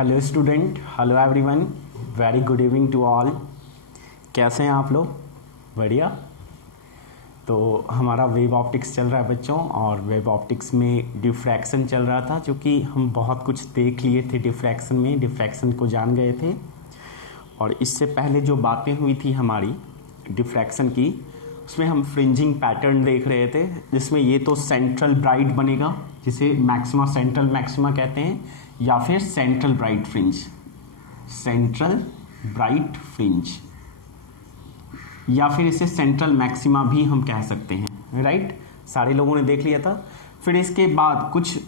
Hello student, hello everyone, very good evening to all. कैसे हैं आप लोग? बढ़िया। तो हमारा वेव ऑप्टिक्स चल रहा है बच्चों, और वेव ऑप्टिक्स में डिफ्रैक्शन चल रहा था, क्योंकि हम बहुत कुछ देख लिए थे डिफ्रैक्शन में, डिफ्रैक्शन को जान गए थे। और इससे पहले जो बातें हुई थी हमारी डिफ्रैक्शन की, उसमें हम फ्रिंजिंग पैटर्न देख रहे थे, जिसमें ये तो सेंट्रल ब्राइट बनेगा, जिसे मैक्सिमा सेंट्रल मैक्सिमा कहते हैं, या फिर central bright fringe, central bright fringe, या फिर इसे सेंट्रल मैक्सिमा भी हम कह सकते हैं। राइट, सारे लोगों ने देख लिया था। फिर इसके बाद कुछ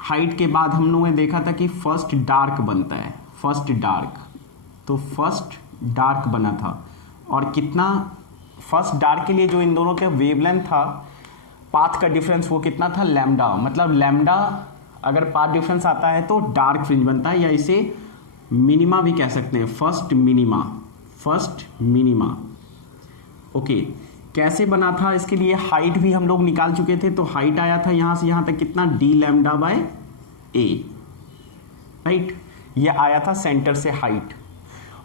हाइट के बाद हम लोगों ने देखा था कि फर्स्ट डार्क बनता है, फर्स्ट डार्क। तो फर्स्ट डार्क बना था, और कितना फर्स्ट डार्क के लिए जो इन दोनों के वेवलेंथ था, पाथ का डिफरेंस, वो कितना था? लैम्डा। मतलब लैम्डा अगर पाथ डिफरेंस आता है तो डार्क फ्रिंज बनता है, या इसे मिनिमा भी कह सकते हैं, first minima, first minima. Okay, कैसे बना था? इसके लिए हाइट भी हम लोग निकाल चुके थे। तो हाइट आया था यहां से यहां तक कितना? D lambda by A. Right, ये आया था सेंटर से हाइट।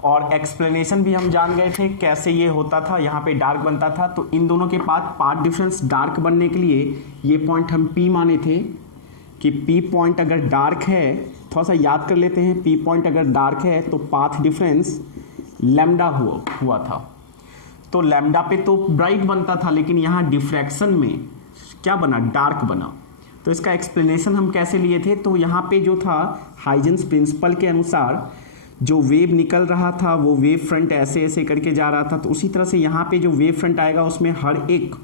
और एक्सप्लेनेशन भी हम जान गए थे कैसे ये होता था, यहाँ पे डार्क बनता था। तो इन दोनों के पाथ डिफरेंस डार्क बनने के लिए ये पॉइंट हम P माने थे कि P पॉइंट अगर डार्क है, थोड़ा सा याद कर लेते हैं, P पॉइंट अगर डार्क है तो पाथ डिफरेंस लैम्डा हुआ था। तो लैम्डा पे तो ब्राइट बनता था, लेकिन यहाँ डिफ्रैक्शन में क्या बना? डार्क बना। तो इसका एक्सप्लेनेशन हम कैसे लिए थे? तो यहाँ पे जो था, हाइजेंस प्रिंसिपल के अनुसार जो वेव निकल रहा था वो वेव फ्रंट ऐसे ऐसे करके जा रहा था। तो उसी तरह से यहाँ पे जो वेव फ्रंट आएगा, उसमें हर एक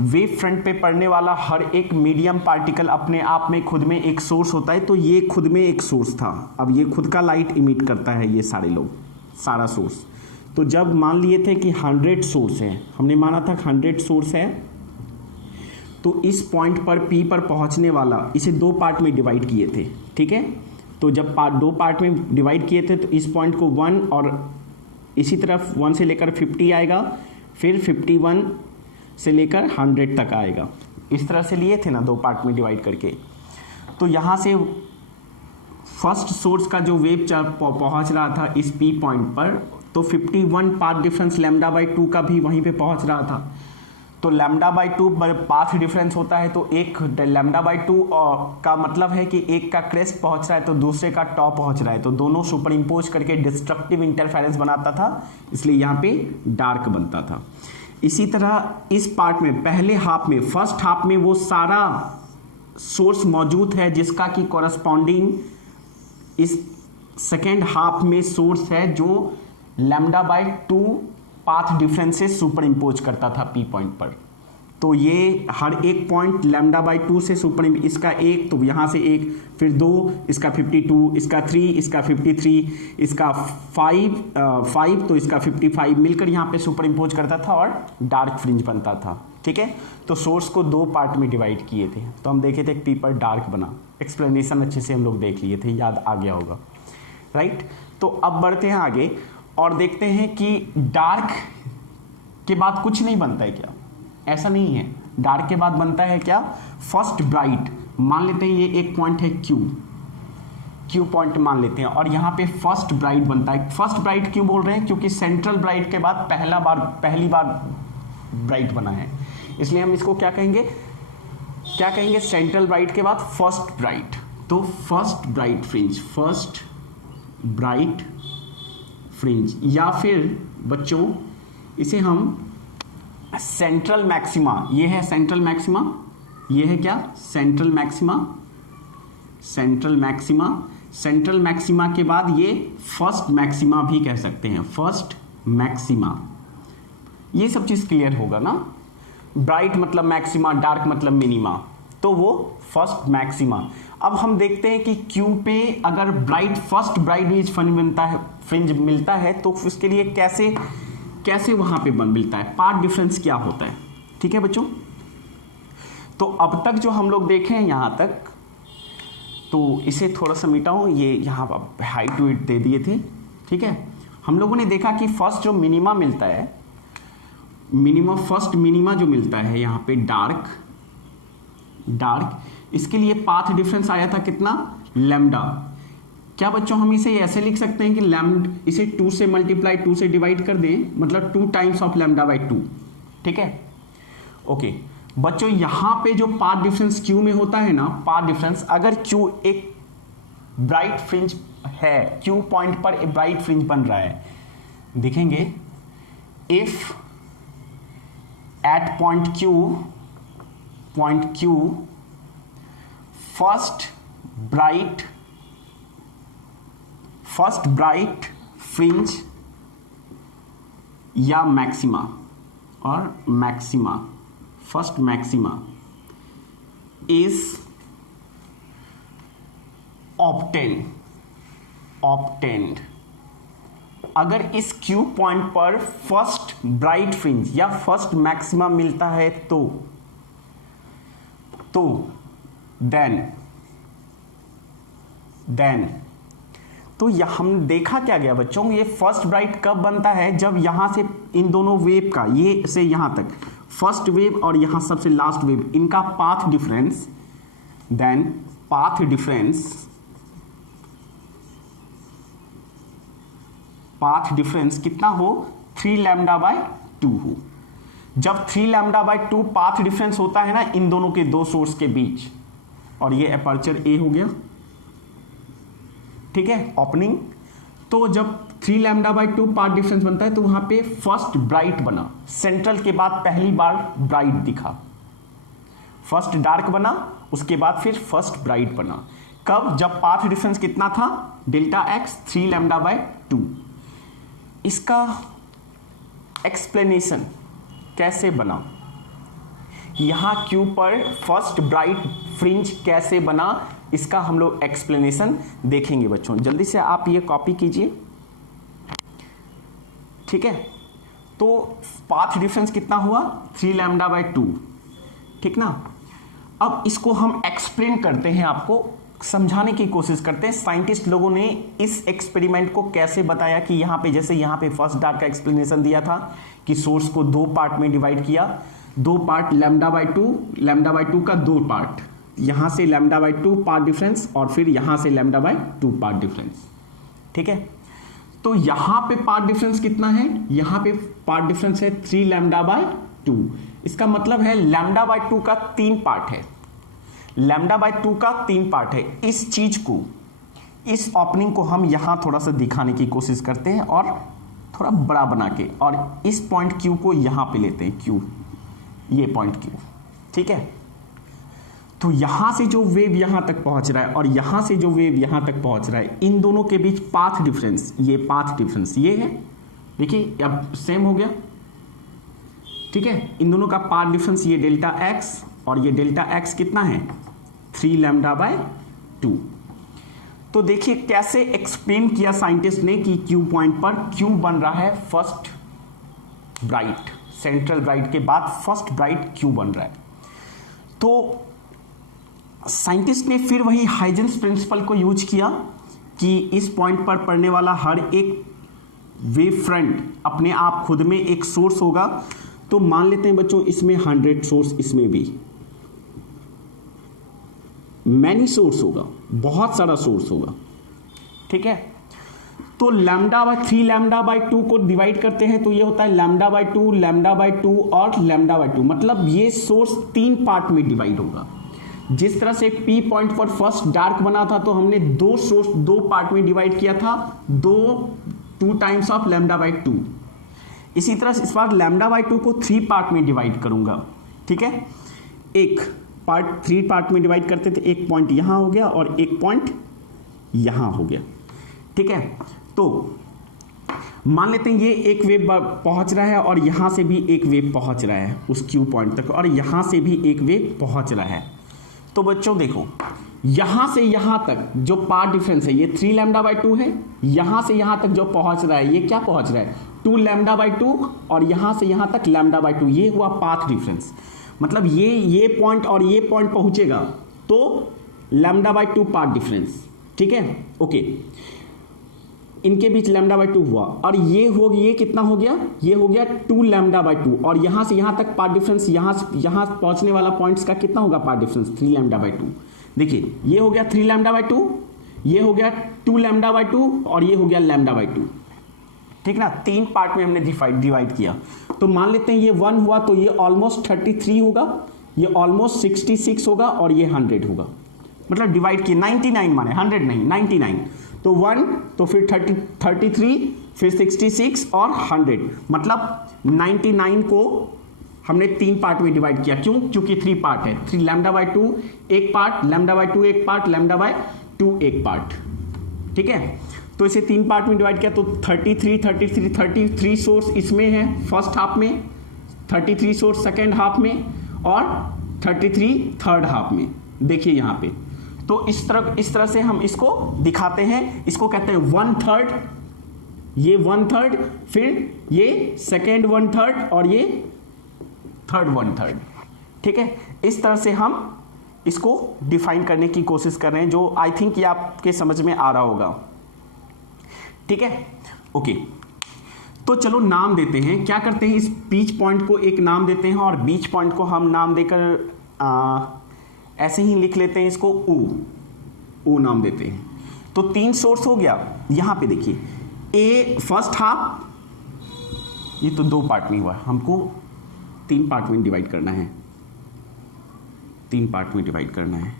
वेव फ्रंट पे पड़ने वाला हर एक मीडियम पार्टिकल अपने आप में खुद में एक सोर्स होता है। तो ये खुद में एक सोर्स था। अब ये खुद का लाइट इमिट करता है, ये सारे लोग, सारा सोर्स। तो जब मान लिए थे कि 100 सोर्स है, हमने माना था 100 सोर्स है, तो इस पॉइंट पर P पर पहुंचने वाला, इसे दो पार्ट में डिवाइड किए थे। ठीक है, तो जब दो पार्ट में डिवाइड किए थे, तो इस पॉइंट को 1 और इसी तरफ 1 से लेकर 50 आएगा, फिर 51 से लेकर 100 तक आएगा। इस तरह से लिए थे ना, दो पार्ट में डिवाइड करके। तो यहाँ से फर्स्ट सोर्स का जो वेव पहुँच रहा था इस P पॉइंट पर, तो 51 पाथ डिफरेंस लैम्डा बाई 2 का भी वहीं पे पहुँच रहा था। तो लैम्डा बाई 2 पाथ डिफरेंस होता है, तो एक लैम्डा बाई 2 का मतलब है कि एक का क्रेस्ट पहुंच रहा है तो दूसरे का टॉप पहुंच रहा है, तो दोनों सुपर इम्पोज करके डिस्ट्रक्टिव इंटरफेरेंस बनाता था, इसलिए यहाँ पे डार्क बनता था। इसी तरह इस पार्ट में, पहले हाफ में, फर्स्ट हाफ में वो सारा सोर्स मौजूद है जिसका कि कॉरस्पॉन्डिंग इस सेकेंड हाफ में सोर्स है, जो lambda by 2 path differences super impose करता था P पॉइंट पर। तो ये हर एक पॉइंट लैम्डा बाई 2 से सुपर, इसका एक, तो यहाँ से एक, फिर 2, इसका 52, इसका 3, इसका 53, इसका 5, तो इसका 55 मिलकर यहाँ पे सुपर इम्पोज करता था और डार्क फ्रिंज बनता था। ठीक है, तो सोर्स को दो पार्ट में डिवाइड किए थे। तो हम देखे थे P पर डार्क बना, एक्सप्लेनेशन अच्छे से हम लोग देख लिए थे, याद आ गया होगा। राइट, तो अब बढ़ते हैं आगे और देखते हैं कि डार्क के बाद कुछ नहीं बनता है क्या? ऐसा नहीं है, डार्क के बाद बनता है क्या? First bright. मान लेते हैं ये एक पॉइंट है Q पॉइंट मान लेते हैं, और यहाँ पे फर्स्ट ब्राइट बनता है। फर्स्ट ब्राइट क्यों बोल रहे हैं? क्योंकि सेंट्रल ब्राइट के बाद पहली बार ब्राइट बना है, इसलिए हम इसको क्या कहेंगे? सेंट्रल ब्राइट के बाद फर्स्ट ब्राइट। तो first bright fringe, first bright fringe, या फिर बच्चों इसे हम सेंट्रल मैक्सिमा, ये है सेंट्रल मैक्सिमा, ये है क्या? Central maxima. Central maxima, central maxima के बाद ये फर्स्ट मैक्सिमा भी कह सकते हैं, फर्स्ट मैक्सिमा। ये सब चीज क्लियर होगा ना? ब्राइट मतलब मैक्सिमा, डार्क मतलब मिनिमा, तो वो फर्स्ट मैक्सिमा। अब हम देखते हैं कि Q पे अगर फर्स्ट ब्राइट फ्रिंज मिलता है, तो उसके लिए कैसे वहां पे मिलता है, पाथ डिफरेंस क्या होता है। ठीक है बच्चों, तो अब तक जो हम लोग देखे हैं यहां तक, तो इसे थोड़ा सा मिटाऊं, ये यहाँ हाइट वेट दे दिए थे। ठीक है, हम लोगों ने देखा कि फर्स्ट जो मिनिमा मिलता है, फर्स्ट मिनिमा जो मिलता है यहाँ पे डार्क, इसके लिए पाथ डिफरेंस आया था कितना? लैम्डा। क्या बच्चों हम इसे ऐसे लिख सकते हैं कि लैम्डा, इसे 2 से मल्टीप्लाई 2 से डिवाइड कर दें, मतलब 2 टाइम्स ऑफ लैम्डा बाई 2, ठीक है। ओके बच्चों, यहां पे जो पाथ डिफरेंस क्यू में होता है ना, पाथ डिफरेंस, अगर क्यू एक ब्राइट फ्रिंज है, क्यू पॉइंट पर एक ब्राइट फ्रिंज बन रहा है, देखेंगे if at point Q first bright fringe या मैक्सिमा और maxima, first maxima is obtained, अगर इस क्यू पॉइंट पर फर्स्ट ब्राइट फ्रिंज या फर्स्ट मैक्सिमा मिलता है तो देन तो यह हम देखा क्या गया बच्चों, ये फर्स्ट ब्राइट कब बनता है, जब यहां से इन दोनों वेव का, ये से यहां तक फर्स्ट वेव और यहां सबसे लास्ट वेव, इनका path difference, then path difference कितना हो, 3 लैम्डा बाय 2 हो। जब 3 लैम्डा बाय 2 पाथ डिफरेंस होता है ना इन दोनों के दो सोर्स के बीच, और ये अपर्चर ए हो गया, ठीक है, ओपनिंग। तो जब 3 लैम्डा बाय 2 पाथ डिफरेंस बनता है तो वहां पे फर्स्ट ब्राइट बना, सेंट्रल के बाद पहली बार ब्राइट दिखा, फर्स्ट डार्क बना, उसके बाद फिर फर्स्ट ब्राइट बना। कब, जब पाथ डिफरेंस कितना था, डेल्टा एक्स 3 लैम्डा बाय 2। इसका एक्सप्लेनेशन कैसे बना, यहां क्यू पर फर्स्ट ब्राइट फ्रिंज कैसे बना, इसका हम लोग एक्सप्लेनेशन देखेंगे बच्चों। जल्दी से आप ये कॉपी कीजिए, ठीक है। तो पाथ डिफरेंस कितना हुआ, 3 लैम्डा बाय 2, ठीक ना। अब इसको हम एक्सप्लेन करते हैं, आपको समझाने की कोशिश करते हैं। साइंटिस्ट लोगों ने इस एक्सपेरिमेंट को कैसे बताया कि यहाँ पे, जैसे यहाँ पे फर्स्ट डार्क का एक्सप्लेनेशन दिया था कि सोर्स को 2 पार्ट में डिवाइड किया, 2 पार्ट लैम्डा बाय 2 का 2 पार्ट, यहां से लैम्डा बाय 2 पार्ट डिफरेंस और फिर यहां से लैम्डा बाय 2 पार्ट डिफरेंस, ठीक है। तो यहां पे पार्ट डिफरेंस कितना है, यहां पे पार्ट डिफरेंस है 3 लैम्डा बाय 2। इसका मतलब है लैम्डा बाय 2 का 3 पार्ट है, लैम्डा बाय 2 का 3 पार्ट है। इस चीज को, इस ओपनिंग को हम यहां थोड़ा सा दिखाने की कोशिश करते हैं और थोड़ा बड़ा बना के, और इस पॉइंट क्यू को यहां पे लेते हैं, क्यू, ये पॉइंट क्यू, ठीक है। तो यहां से जो वेव यहां तक पहुंच रहा है और यहां से जो वेव यहां तक पहुंच रहा है, इन दोनों के बीच पाथ डिफरेंस, ये पाथ डिफरेंस ये है, देखिए अब सेम हो गया, ठीक है। इन दोनों का पाथ डिफरेंस ये डेल्टा एक्स, और ये डेल्टा एक्स कितना है, 3 लैम्डा बाय 2। तो देखिए कैसे एक्सप्लेन किया साइंटिस्ट ने कि क्यू पॉइंट पर क्यू बन रहा है फर्स्ट ब्राइट, सेंट्रल ब्राइट के बाद फर्स्ट ब्राइट क्यू बन रहा है। तो साइंटिस्ट ने फिर वही हाइजेंस प्रिंसिपल को यूज किया कि इस पॉइंट पर पड़ने वाला हर एक वेव फ्रंट अपने आप खुद में एक सोर्स होगा। तो मान लेते हैं बच्चों इसमें 100 सोर्स, इसमें भी मैनी सोर्स होगा, बहुत सारा सोर्स होगा, ठीक है। तो लैम्डा बाय 3 लैम्डा बाय 2 को डिवाइड करते हैं तो ये होता है लैम्डा बाय 2, लैम्डा बाय 2 और लैम्डा बाय 2, मतलब ये सोर्स 3 पार्ट में डिवाइड होगा। जिस तरह से पी पॉइंट पर फर्स्ट डार्क बना था तो हमने 2 सोर्स 2 पार्ट में डिवाइड किया था, 2 टाइम्स ऑफ लैम्डा बाय 2। इसी तरह से इस बार लैम्डा बाय 2 को 3 पार्ट में डिवाइड करूंगा, ठीक है। एक पार्ट 3 पार्ट में डिवाइड करते थे, एक पॉइंट यहां हो गया और एक पॉइंट यहां हो गया, ठीक है। तो मान लेते हैं ये एक वेव पहुंच रहा है और यहां से भी एक वेव पहुंच रहा है उस क्यू पॉइंट तक, और यहां से भी एक वेव पहुंच रहा है। तो बच्चों देखो, यहां से यहां तक जो पार्ट डिफरेंस है ये 3 लैम्डा बाय 2 है, यहां से यहां तक जो पहुंच रहा है ये क्या पहुंच रहा है, 2 लैम्डा बाय 2, और यहां से यहां तक लैम्डा बाय 2, ये हुआ पाथ डिफरेंस। मतलब ये पॉइंट और ये पॉइंट पहुंचेगा तो लैम्डा बाय 2 पाथ डिफरेंस, ठीक है, ओके। इनके बीच लैम्डा बाय 2 हुआ, और ये कितना हो गया, ये हो गया 2 लैम्डा बाय 2, और यहां से यहां तक पाथ डिफरेंस, यहां पहुंचने वाला पॉइंट्स का कितना होगा पाथ डिफरेंस, 3 लैम्डा बाय 2। देखिए ये हो गया 3 लैम्डा बाय 2, ये हो गया 2 लैम्डा बाई 2 और ये हो गया लैम्डा बाई 2, ठीक ना। 3 पार्ट में हमने डिवाइड किया। तो मान लेते हैं ये 1 हुआ तो ये ऑलमोस्ट 33 होगा, ये ऑलमोस्ट 66 होगा और ये 100 होगा। मतलब डिवाइड किया 99 माने 100 नहीं 99, तो 1 तो फिर 33 फिर 66 और 100, मतलब 99 को हमने 3 पार्ट में डिवाइड किया। क्यों? क्योंकि 3 पार्ट है। 3 लैम्डा बाई 2 एक पार्ट, लैम्डा बाई 2 एक पार्ट, लैम्डा बाई 2 एक पार्ट, ठीक है। तो इसे 3 पार्ट में डिवाइड किया तो 33 सोर्स इसमें है फर्स्ट हाफ में, 33 सोर्स सेकेंड हाफ में और 33 थर्ड हाफ में। देखिए यहां पे तो इस तरह से हम इसको दिखाते हैं। इसको कहते हैं 1/3, ये 1/3, फिर ये सेकेंड 1/3 और ये थर्ड 1/3, ठीक है। इस तरह से हम इसको डिफाइन करने की कोशिश कर रहे हैं, जो आई थिंक ये आपके समझ में आ रहा होगा, ठीक है। ओके, तो चलो नाम देते हैं। क्या करते हैं, इस बीच पॉइंट को एक नाम देते हैं और बीच पॉइंट को हम नाम देकर ऐसे ही लिख लेते हैं, इसको ओ नाम देते हैं। तो 3 सोर्स हो गया। यहां पे देखिए ए फर्स्ट हाफ, ये तो 2 पार्ट में हुआ, हमको 3 पार्ट में डिवाइड करना है, 3 पार्ट में डिवाइड करना है।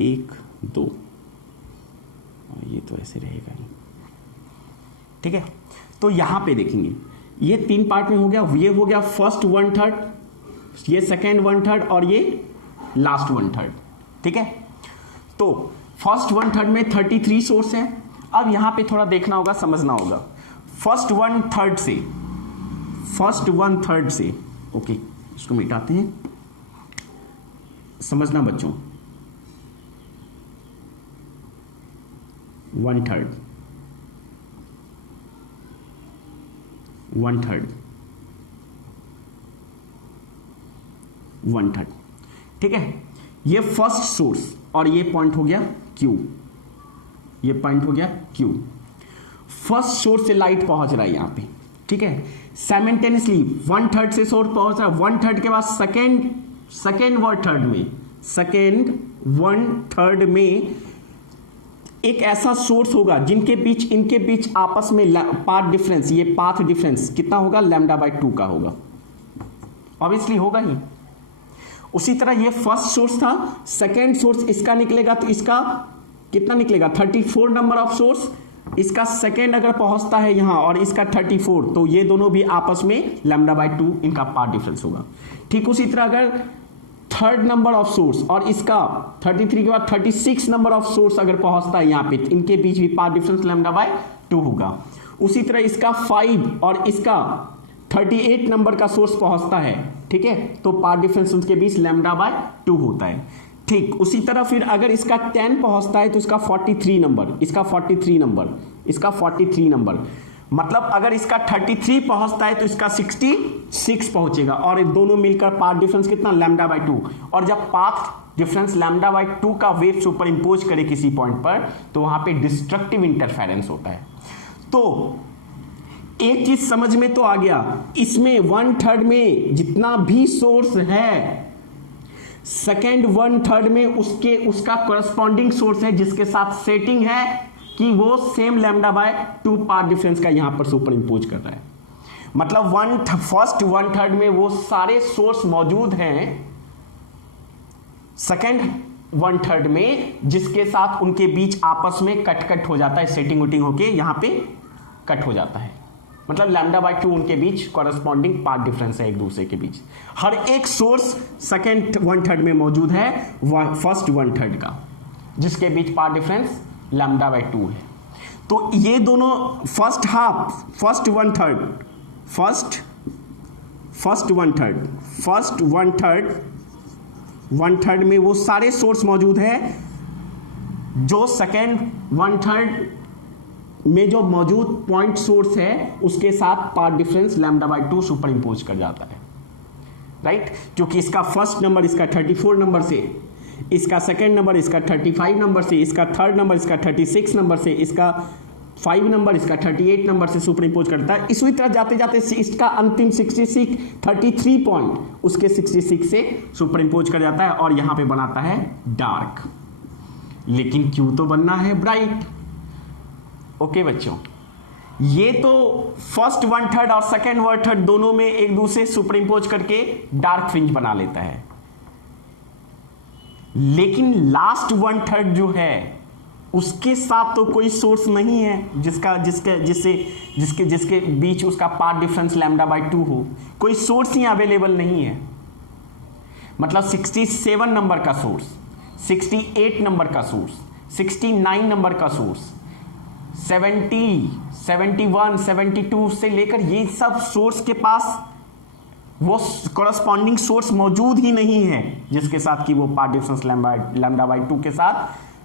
एक 2, ये तो ऐसे रहेगा नहीं, ठीक है। तो यहां पे देखेंगे ये 3 पार्ट में हो गया। ये हो गया फर्स्ट 1/3, ये सेकेंड 1/3 और ये लास्ट 1/3, ठीक है। तो फर्स्ट 1/3 में 33 सोर्स है। अब यहां पे थोड़ा देखना होगा, समझना होगा। फर्स्ट 1/3 से ओके, इसको मिटाते हैं, समझना बच्चों। 1/3 ठीक है। ये फर्स्ट सोर्स और ये पॉइंट हो गया Q, ये पॉइंट हो गया Q। फर्स्ट सोर्स से लाइट पहुंच रहा है यहां पे, ठीक है। साइमल्टेनियसली 1/3 से सोर्स पहुंच रहा है, 1/3 के बाद सेकेंड 1/3 में एक ऐसा सोर्स होगा इनके बीच आपस में पाथ डिफरेंस, ये पाथ डिफरेंस कितना होगा, लैम्डा बाई 2 का होगा, ऑब्वियसली होगा ही। उसी तरह ये फर्स्ट सोर्स था, सेकेंड सोर्स इसका निकलेगा तो इसका कितना निकलेगा, 34 नंबर ऑफ सोर्स। इसका सेकेंड अगर पहुंचता है यहां और इसका 34, तो ये दोनों भी आपस में लैम्डा बाई 2 इनका पाथ डिफरेंस होगा। ठीक उसी तरह अगर थर्ड नंबर ऑफ सोर्स और इसका 33 के बाद 36 नंबर ऑफ सोर्स अगर पहुंचता है यहां पे, इनके बीच भी पाथ डिफरेंस लैम्डा बाई 2 होगा। उसी तरह इसका 5 और इसका 38 नंबर का सोर्स पहुंचता है, ठीक है, तो पाथ डिफरेंस उनके बीच लैम्डा बाई 2 होता है। ठीक उसी तरह फिर अगर इसका 10 पहुंचता है तो इसका 43 नंबर, इसका 43 नंबर, इसका 43 नंबर, मतलब अगर इसका 33 पहुंचता है तो इसका 66 पहुंचेगा और ये दोनों मिलकर पाथ डिफरेंस कितना, लैम्डा बाई 2। और जब पाथ डिफरेंस लैम्डा बाई 2 का वेव सुपर इंपोज करे किसी पॉइंट पर, तो वहां पे डिस्ट्रक्टिव इंटरफेरेंस होता है। तो एक चीज समझ में तो आ गया, इसमें 1/3 में जितना भी सोर्स है, सेकेंड 1/3 में उसका करस्पॉन्डिंग सोर्स है जिसके साथ सेटिंग है कि वो same lambda by 2 path difference का यहां पर सुपर इंपोज कर रहा है। मतलब फर्स्ट 1/3 में वो सारे सोर्स मौजूद हैं सेकेंड 1/3 में, जिसके साथ उनके बीच आपस में कट हो जाता है, सेटिंग वुटिंग होके यहां पे कट हो जाता है। मतलब लैम्डा बाय 2 उनके बीच कॉरेस्पॉन्डिंग पाथ डिफरेंस है एक दूसरे के बीच। हर एक सोर्स सेकेंड 1/3 में मौजूद है फर्स्ट 1/3 का, जिसके बीच पाथ डिफरेंस लैम्डा बाय 2 है। तो ये दोनों फर्स्ट 1/3 में वो सारे सोर्स मौजूद है जो सेकेंड 1/3 में जो मौजूद पॉइंट सोर्स है उसके साथ path difference lambda by 2 super impose कर जाता है, राइट। क्योंकि इसका फर्स्ट नंबर इसका 34 नंबर से, इसका सेकेंड नंबर इसका 35 नंबर से, इसका थर्ड नंबर इसका 36 नंबर से, इसका 5 नंबर इसका 38 नंबर से सुपर इम्पोज करता है। इसी तरह जाते जाते इसका अंतिम 66 33 पॉइंट उसके 66 से सुपर इम्पोज कर जाता है और यहां पे बनाता है डार्क। लेकिन क्यों तो बनना है ब्राइट। ओके बच्चों, ये तो फर्स्ट 1/3 और सेकेंड 1/3 दोनों में एक दूसरे सुपर इम्पोज करके डार्क फ्रिंज बना लेता है। लेकिन लास्ट 1/3 जो है उसके साथ तो कोई सोर्स नहीं है जिसके बीच उसका पाथ डिफरेंस λ/2 हो। कोई सोर्स ही अवेलेबल नहीं है। मतलब 67 नंबर का सोर्स, 68 नंबर का सोर्स, 69 नंबर का सोर्स, 70, 71, 72 से लेकर ये सब सोर्स के पास वो कॉरस्पॉन्डिंग सोर्स मौजूद ही नहीं है जिसके साथ कि वो पाथ डिफरेंस λ/2 के साथ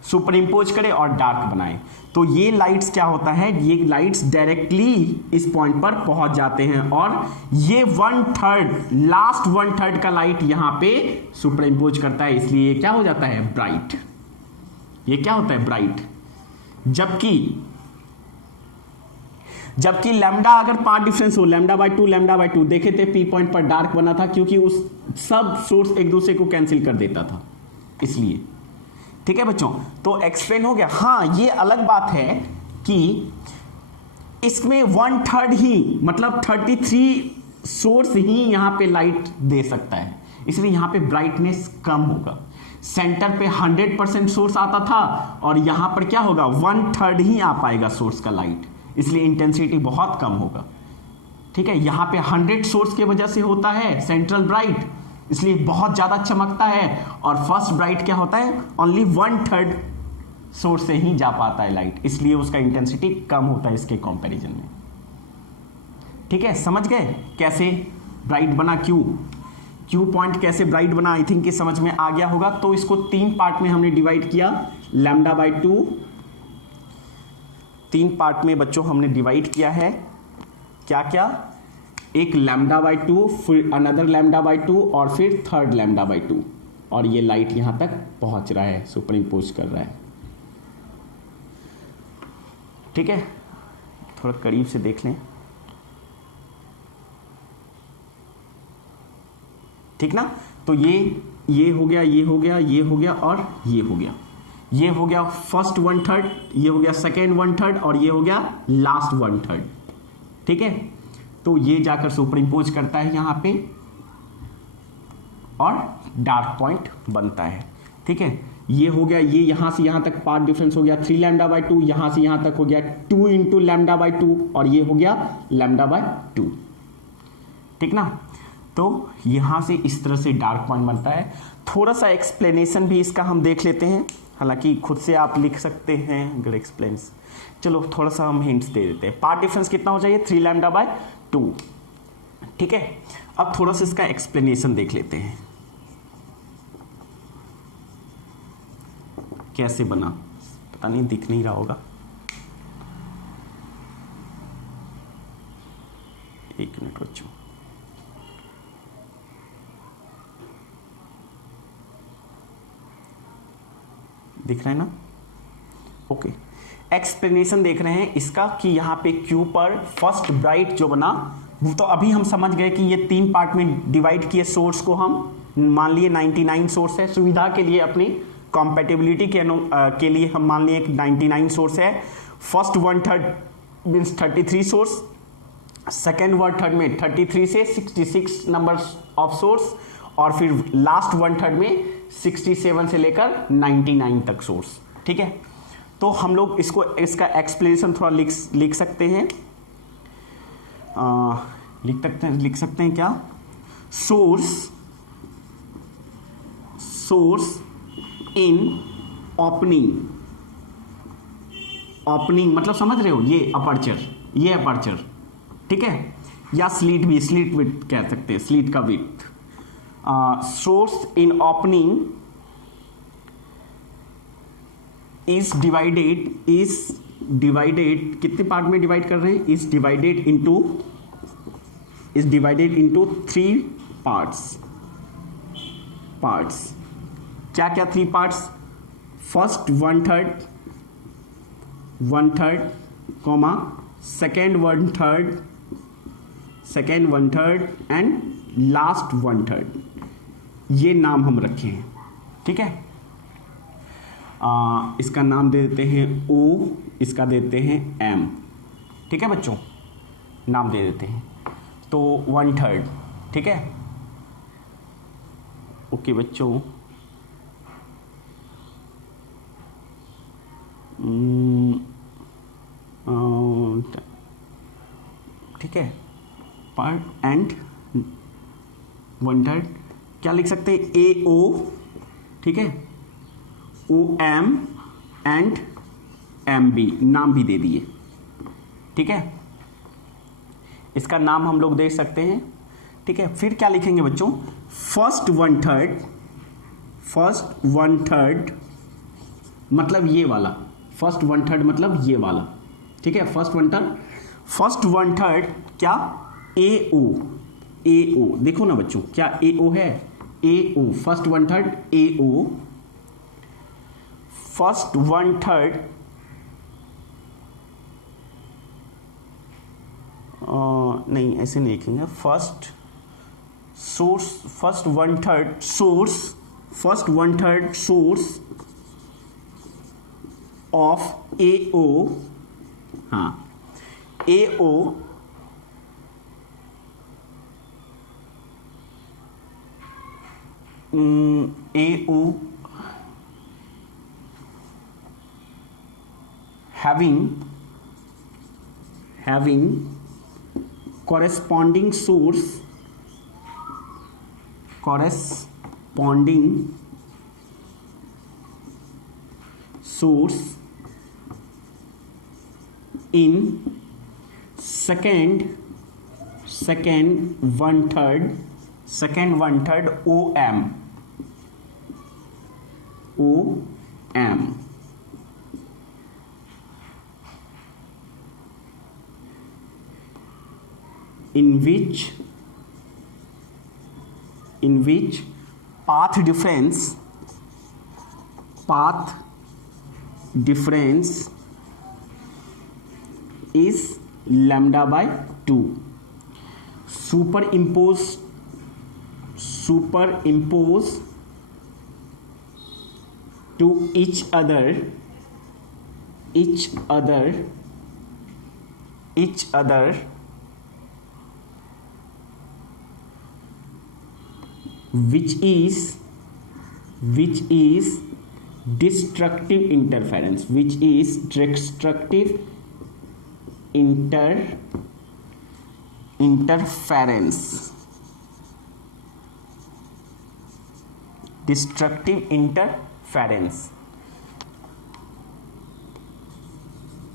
सुपर इम्पोज करे और डार्क बनाए। तो ये लाइट्स क्या होता है, ये लाइट्स डायरेक्टली इस पॉइंट पर पहुंच जाते हैं और ये 1/3 लास्ट 1/3 का लाइट यहां पे सुपर इम्पोज करता है, इसलिए ये क्या हो जाता है ब्राइट। ये क्या होता है ब्राइट। जबकि लैम्डा अगर पाथ डिफरेंस हो λ/2 देखे थे पी पॉइंट पर डार्क बना था क्योंकि उस सब सोर्स एक दूसरे को कैंसिल कर देता था, इसलिए। ठीक है बच्चों, तो एक्सप्लेन हो गया। हाँ, ये अलग बात है कि इसमें 1/3 ही मतलब 33 सोर्स ही यहां पे लाइट दे सकता है, इसलिए यहां पे ब्राइटनेस कम होगा। सेंटर पे 100% सोर्स आता था और यहां पर क्या होगा 1/3 ही आ पाएगा सोर्स का लाइट, इसलिए इंटेंसिटी बहुत कम होगा। ठीक है, यहां पे 100 सोर्स की वजह से होता है सेंट्रल ब्राइट, इसलिए बहुत ज्यादा चमकता है। और फर्स्ट ब्राइट क्या होता है, ओनली 1/3 सोर्स से ही जा पाता है लाइट, इसलिए उसका इंटेंसिटी कम होता है इसके कंपैरिजन में। ठीक है, समझ गए कैसे ब्राइट बना, क्यू पॉइंट कैसे ब्राइट बना। आई थिंक ये समझ में आ गया होगा। तो इसको 3 पार्ट में हमने डिवाइड किया, λ/2 3 पार्ट में बच्चों हमने डिवाइड किया है। क्या क्या, एक λ/2, फिर अनदर λ/2 और फिर थर्ड λ/2, और ये लाइट यहां तक पहुंच रहा है, सुपर इम्पोज कर रहा है। ठीक है, थोड़ा करीब से देख लें। ठीक ना, तो ये हो गया, ये हो गया, ये हो गया और ये हो गया। ये हो गया फर्स्ट 1/3, ये हो गया सेकेंड 1/3 और ये हो गया लास्ट 1/3। ठीक है, तो ये जाकर सुपर इम्पोज करता है यहां पे और डार्क पॉइंट बनता है। ठीक है, ये हो गया, ये यहां से यहां तक पाथ डिफरेंस हो गया 3 λ/2, यहां से यहां तक हो गया 2 × λ/2 और ये हो गया λ/2। ठीक ना, तो यहां से इस तरह से डार्क पॉइंट बनता है। थोड़ा सा एक्सप्लेनेशन भी इसका हम देख लेते हैं, हालांकि खुद से आप लिख सकते हैं अगर एक्सप्लेन्स। चलो थोड़ा सा हम हिंट्स दे देते हैं। पाथ डिफरेंस कितना हो जाइए 3 λ/2। ठीक है, अब थोड़ा सा इसका एक्सप्लेनेशन देख लेते हैं कैसे बना। पता नहीं दिख नहीं रहा होगा, एक मिनट बच्चों। दिख रहा है ना, ओके। एक्सप्लेनेशन देख रहे हैं इसका कि यहाँ पे क्यू पर फर्स्ट ब्राइट जो बना, तो अभी हम समझ गए कि ये 3 पार्ट में डिवाइड किए सोर्स को। हम मान लिए 99 सोर्स है, सुविधा के लिए अपनी कॉम्पेटिबिलिटी के लिए हम मान लिए 99 सोर्स है। फर्स्ट 1/3 मीन्स 33 सोर्स, सेकेंड 1/3 में 33 से 66 नंबर ऑफ सोर्स और फिर लास्ट 1/3 में 67 से लेकर 99 तक सोर्स। ठीक है, तो हम लोग इसका एक्सप्लेनेशन थोड़ा लिख सकते हैं। लिख सकते हैं क्या, सोर्स इन ओपनिंग मतलब समझ रहे हो, ये अपर्चर। ठीक है, या स्लीट विड्थ कह सकते हैं, स्लीट का width. Source in opening is divided कितने पार्ट में डिवाइड कर रहे हैं, इज डिवाइडेड इनटू 3 पार्ट्स। क्या क्या 3 parts, first 1/3 comma second one third and last one third, ये नाम हम रखे हैं। ठीक है, इसका नाम दे देते हैं O, इसका देते हैं M। ठीक है बच्चों, नाम दे देते हैं। तो वन थर्ड, ठीक है, ओके बच्चों। ठीक है, पार्ट एंड वन थर्ड क्या लिख सकते हैं, AO, ठीक है, OM एंड MB, नाम भी दे दिए। ठीक है, इसका नाम हम लोग दे सकते हैं। ठीक है, फिर क्या लिखेंगे बच्चों, फर्स्ट वन थर्ड मतलब ये वाला, फर्स्ट वन थर्ड मतलब ये वाला। ठीक है, फर्स्ट वन थर्ड क्या, AO, देखो ना बच्चों, क्या AO है, AO, first one third AO, first one third नहीं ऐसे नहीं लिखेंगे, first one third source of AO, हाँ AO having corresponding source in second one third OM, in which path difference is lambda by 2, superimpose to each other which is destructive interference,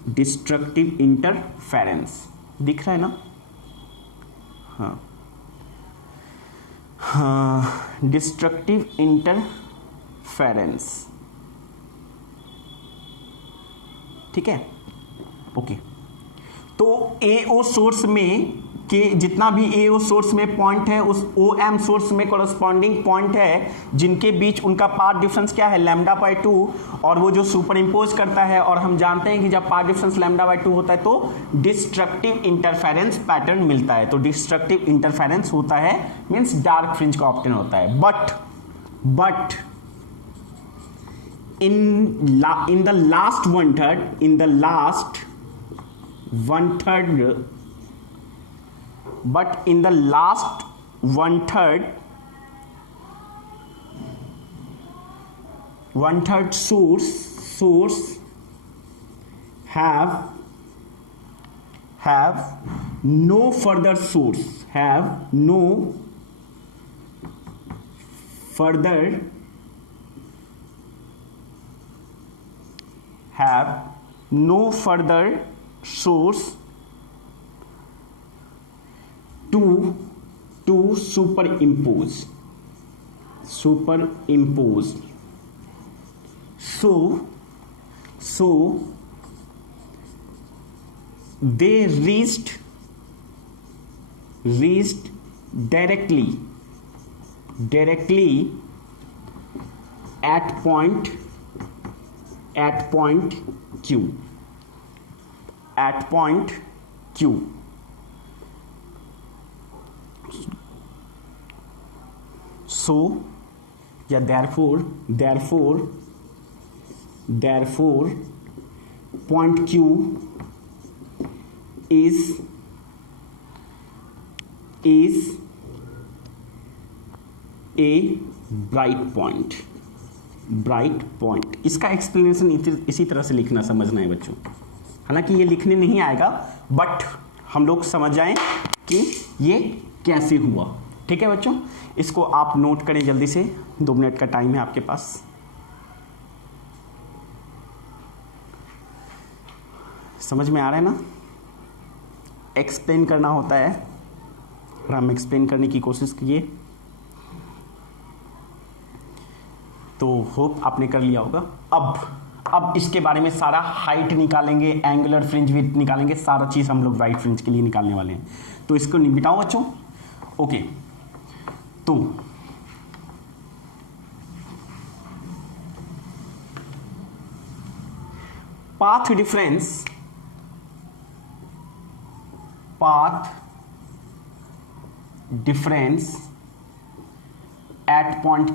destructive interference दिख रहा है ना, हाँ destructive interference. ठीक है, okay. तो AO source में के जितना भी AO सोर्स में पॉइंट है उस OM सोर्स में कॉरस्पॉन्डिंग पॉइंट है जिनके बीच उनका पाथ डिफरेंस क्या है, लैम्डा बाई 2, और वो जो सुपर इम्पोज करता है, और हम जानते हैं कि जब पाथ डिफरेंस लैम्डा बाई 2 होता है तो डिस्ट्रक्टिव इंटरफेरेंस पैटर्न मिलता है। तो डिस्ट्रक्टिव इंटरफेरेंस होता है मींस डार्क फ्रिंज का ऑप्टेन होता है। But in the last one third source have no further source, to superimpose. So they reached directly at point Q, at point Q. So या therefore point Q is a bright point. इसका explanation इसी तरह से लिखना समझना है बच्चों, हालांकि ये लिखने नहीं आएगा बट हम लोग समझ जाएं कि ये कैसे हुआ। ठीक है बच्चों, इसको आप नोट करें जल्दी से, 2 मिनट का टाइम है आपके पास। समझ में आ रहा है ना? एक्सप्लेन करना होता है और हम एक्सप्लेन करने की कोशिश किए, तो होप आपने कर लिया होगा। अब इसके बारे में सारा हाइट निकालेंगे, एंगुलर फ्रिंज विड्थ निकालेंगे, सारा चीज हम लोग राइट फ्रिंज के लिए निकालने वाले हैं। तो इसको निपटाओ बच्चों। ओके, तो path difference at point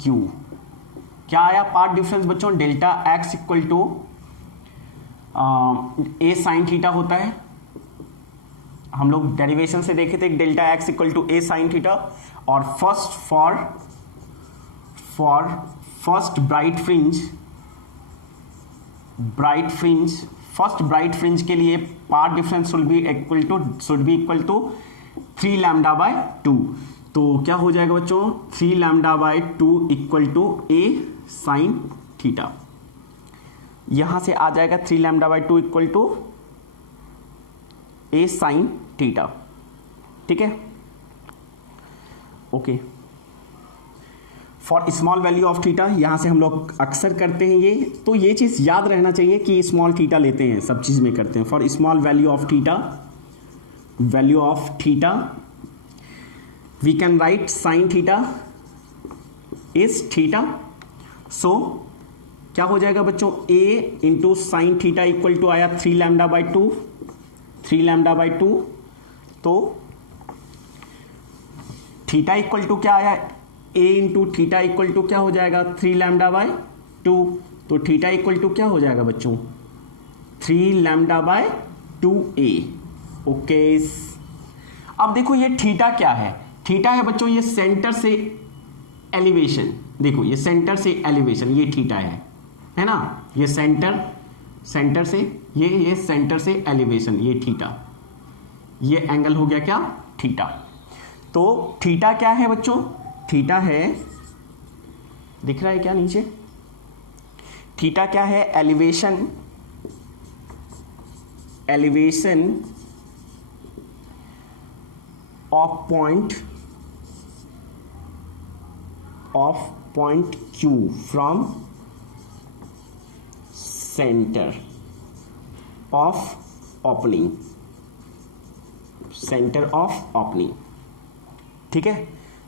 Q। क्या आया पाथ डिफरेंस बच्चों? Delta x equal to a sine theta होता है। हम लोग डेरिवेशन से देखे थे delta x equal to a sine theta, और फर्स्ट ब्राइट फ्रिंज के लिए path difference should be equal to 3 lambda by 2। तो क्या हो जाएगा बच्चों? 3 lambda by 2 equal to a sine theta. यहां से आ जाएगा 3 lambda by 2 equal to a sine theta. ठीक है, okay. For small value of theta, यहां से हम लोग अक्सर करते हैं ये, तो ये चीज याद रहना चाहिए कि स्मॉल थीटा लेते हैं, सब चीज में करते हैं। For small value of theta we can write sin theta is theta. So क्या हो जाएगा बच्चों? a into sine theta equal to आया 3 लैम्डा बाई 2। तो थीटा इक्वल टू क्या आया? a into theta equal to क्या हो जाएगा? 3 लैम्डा बाई 2। तो थीटा इक्वल टू क्या हो जाएगा बच्चों? 3 लैम्डा बाई 2a। ओके, अब देखो ये थीटा क्या है? थीटा है बच्चों ये सेंटर से एलिवेशन। देखो ये सेंटर से एलिवेशन, ये थीटा है ना? ये सेंटर से ये सेंटर से एलिवेशन, ये थीटा, ये एंगल हो गया क्या? थीटा। तो थीटा क्या है बच्चों? थीटा है, दिख रहा है क्या नीचे? थीटा क्या है? Elevation of point Q from center of opening। ठीक है,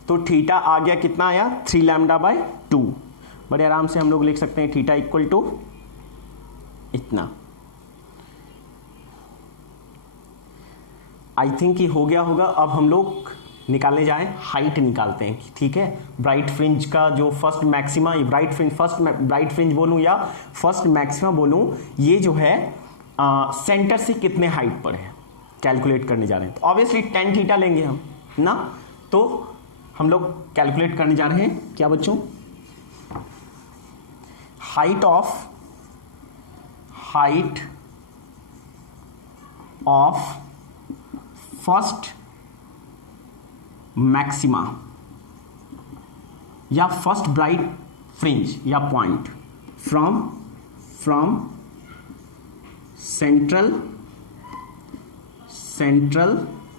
तो थीटा आ गया, कितना आया? 3 लैम्डा बाय 2। बड़े आराम से हम लोग लिख सकते हैं थीटा इक्वल टू इतना। आई थिंक ये हो गया होगा। अब हम लोग निकालने जाएं, हाइट निकालते हैं। ठीक है, ब्राइट फ्रिंज का जो first maxima, first bright fringe बोलूं या फर्स्ट मैक्सिमा बोलूं, ये जो है सेंटर से कितने हाइट पर है कैलकुलेट करने जा रहे हैं। तो ऑब्वियसली tan थीटा लेंगे हम ना, तो हम लोग कैलकुलेट करने जा रहे हैं क्या बच्चों? हाइट ऑफ फर्स्ट मैक्सिमा या फर्स्ट ब्राइट फ्रिंज या point from central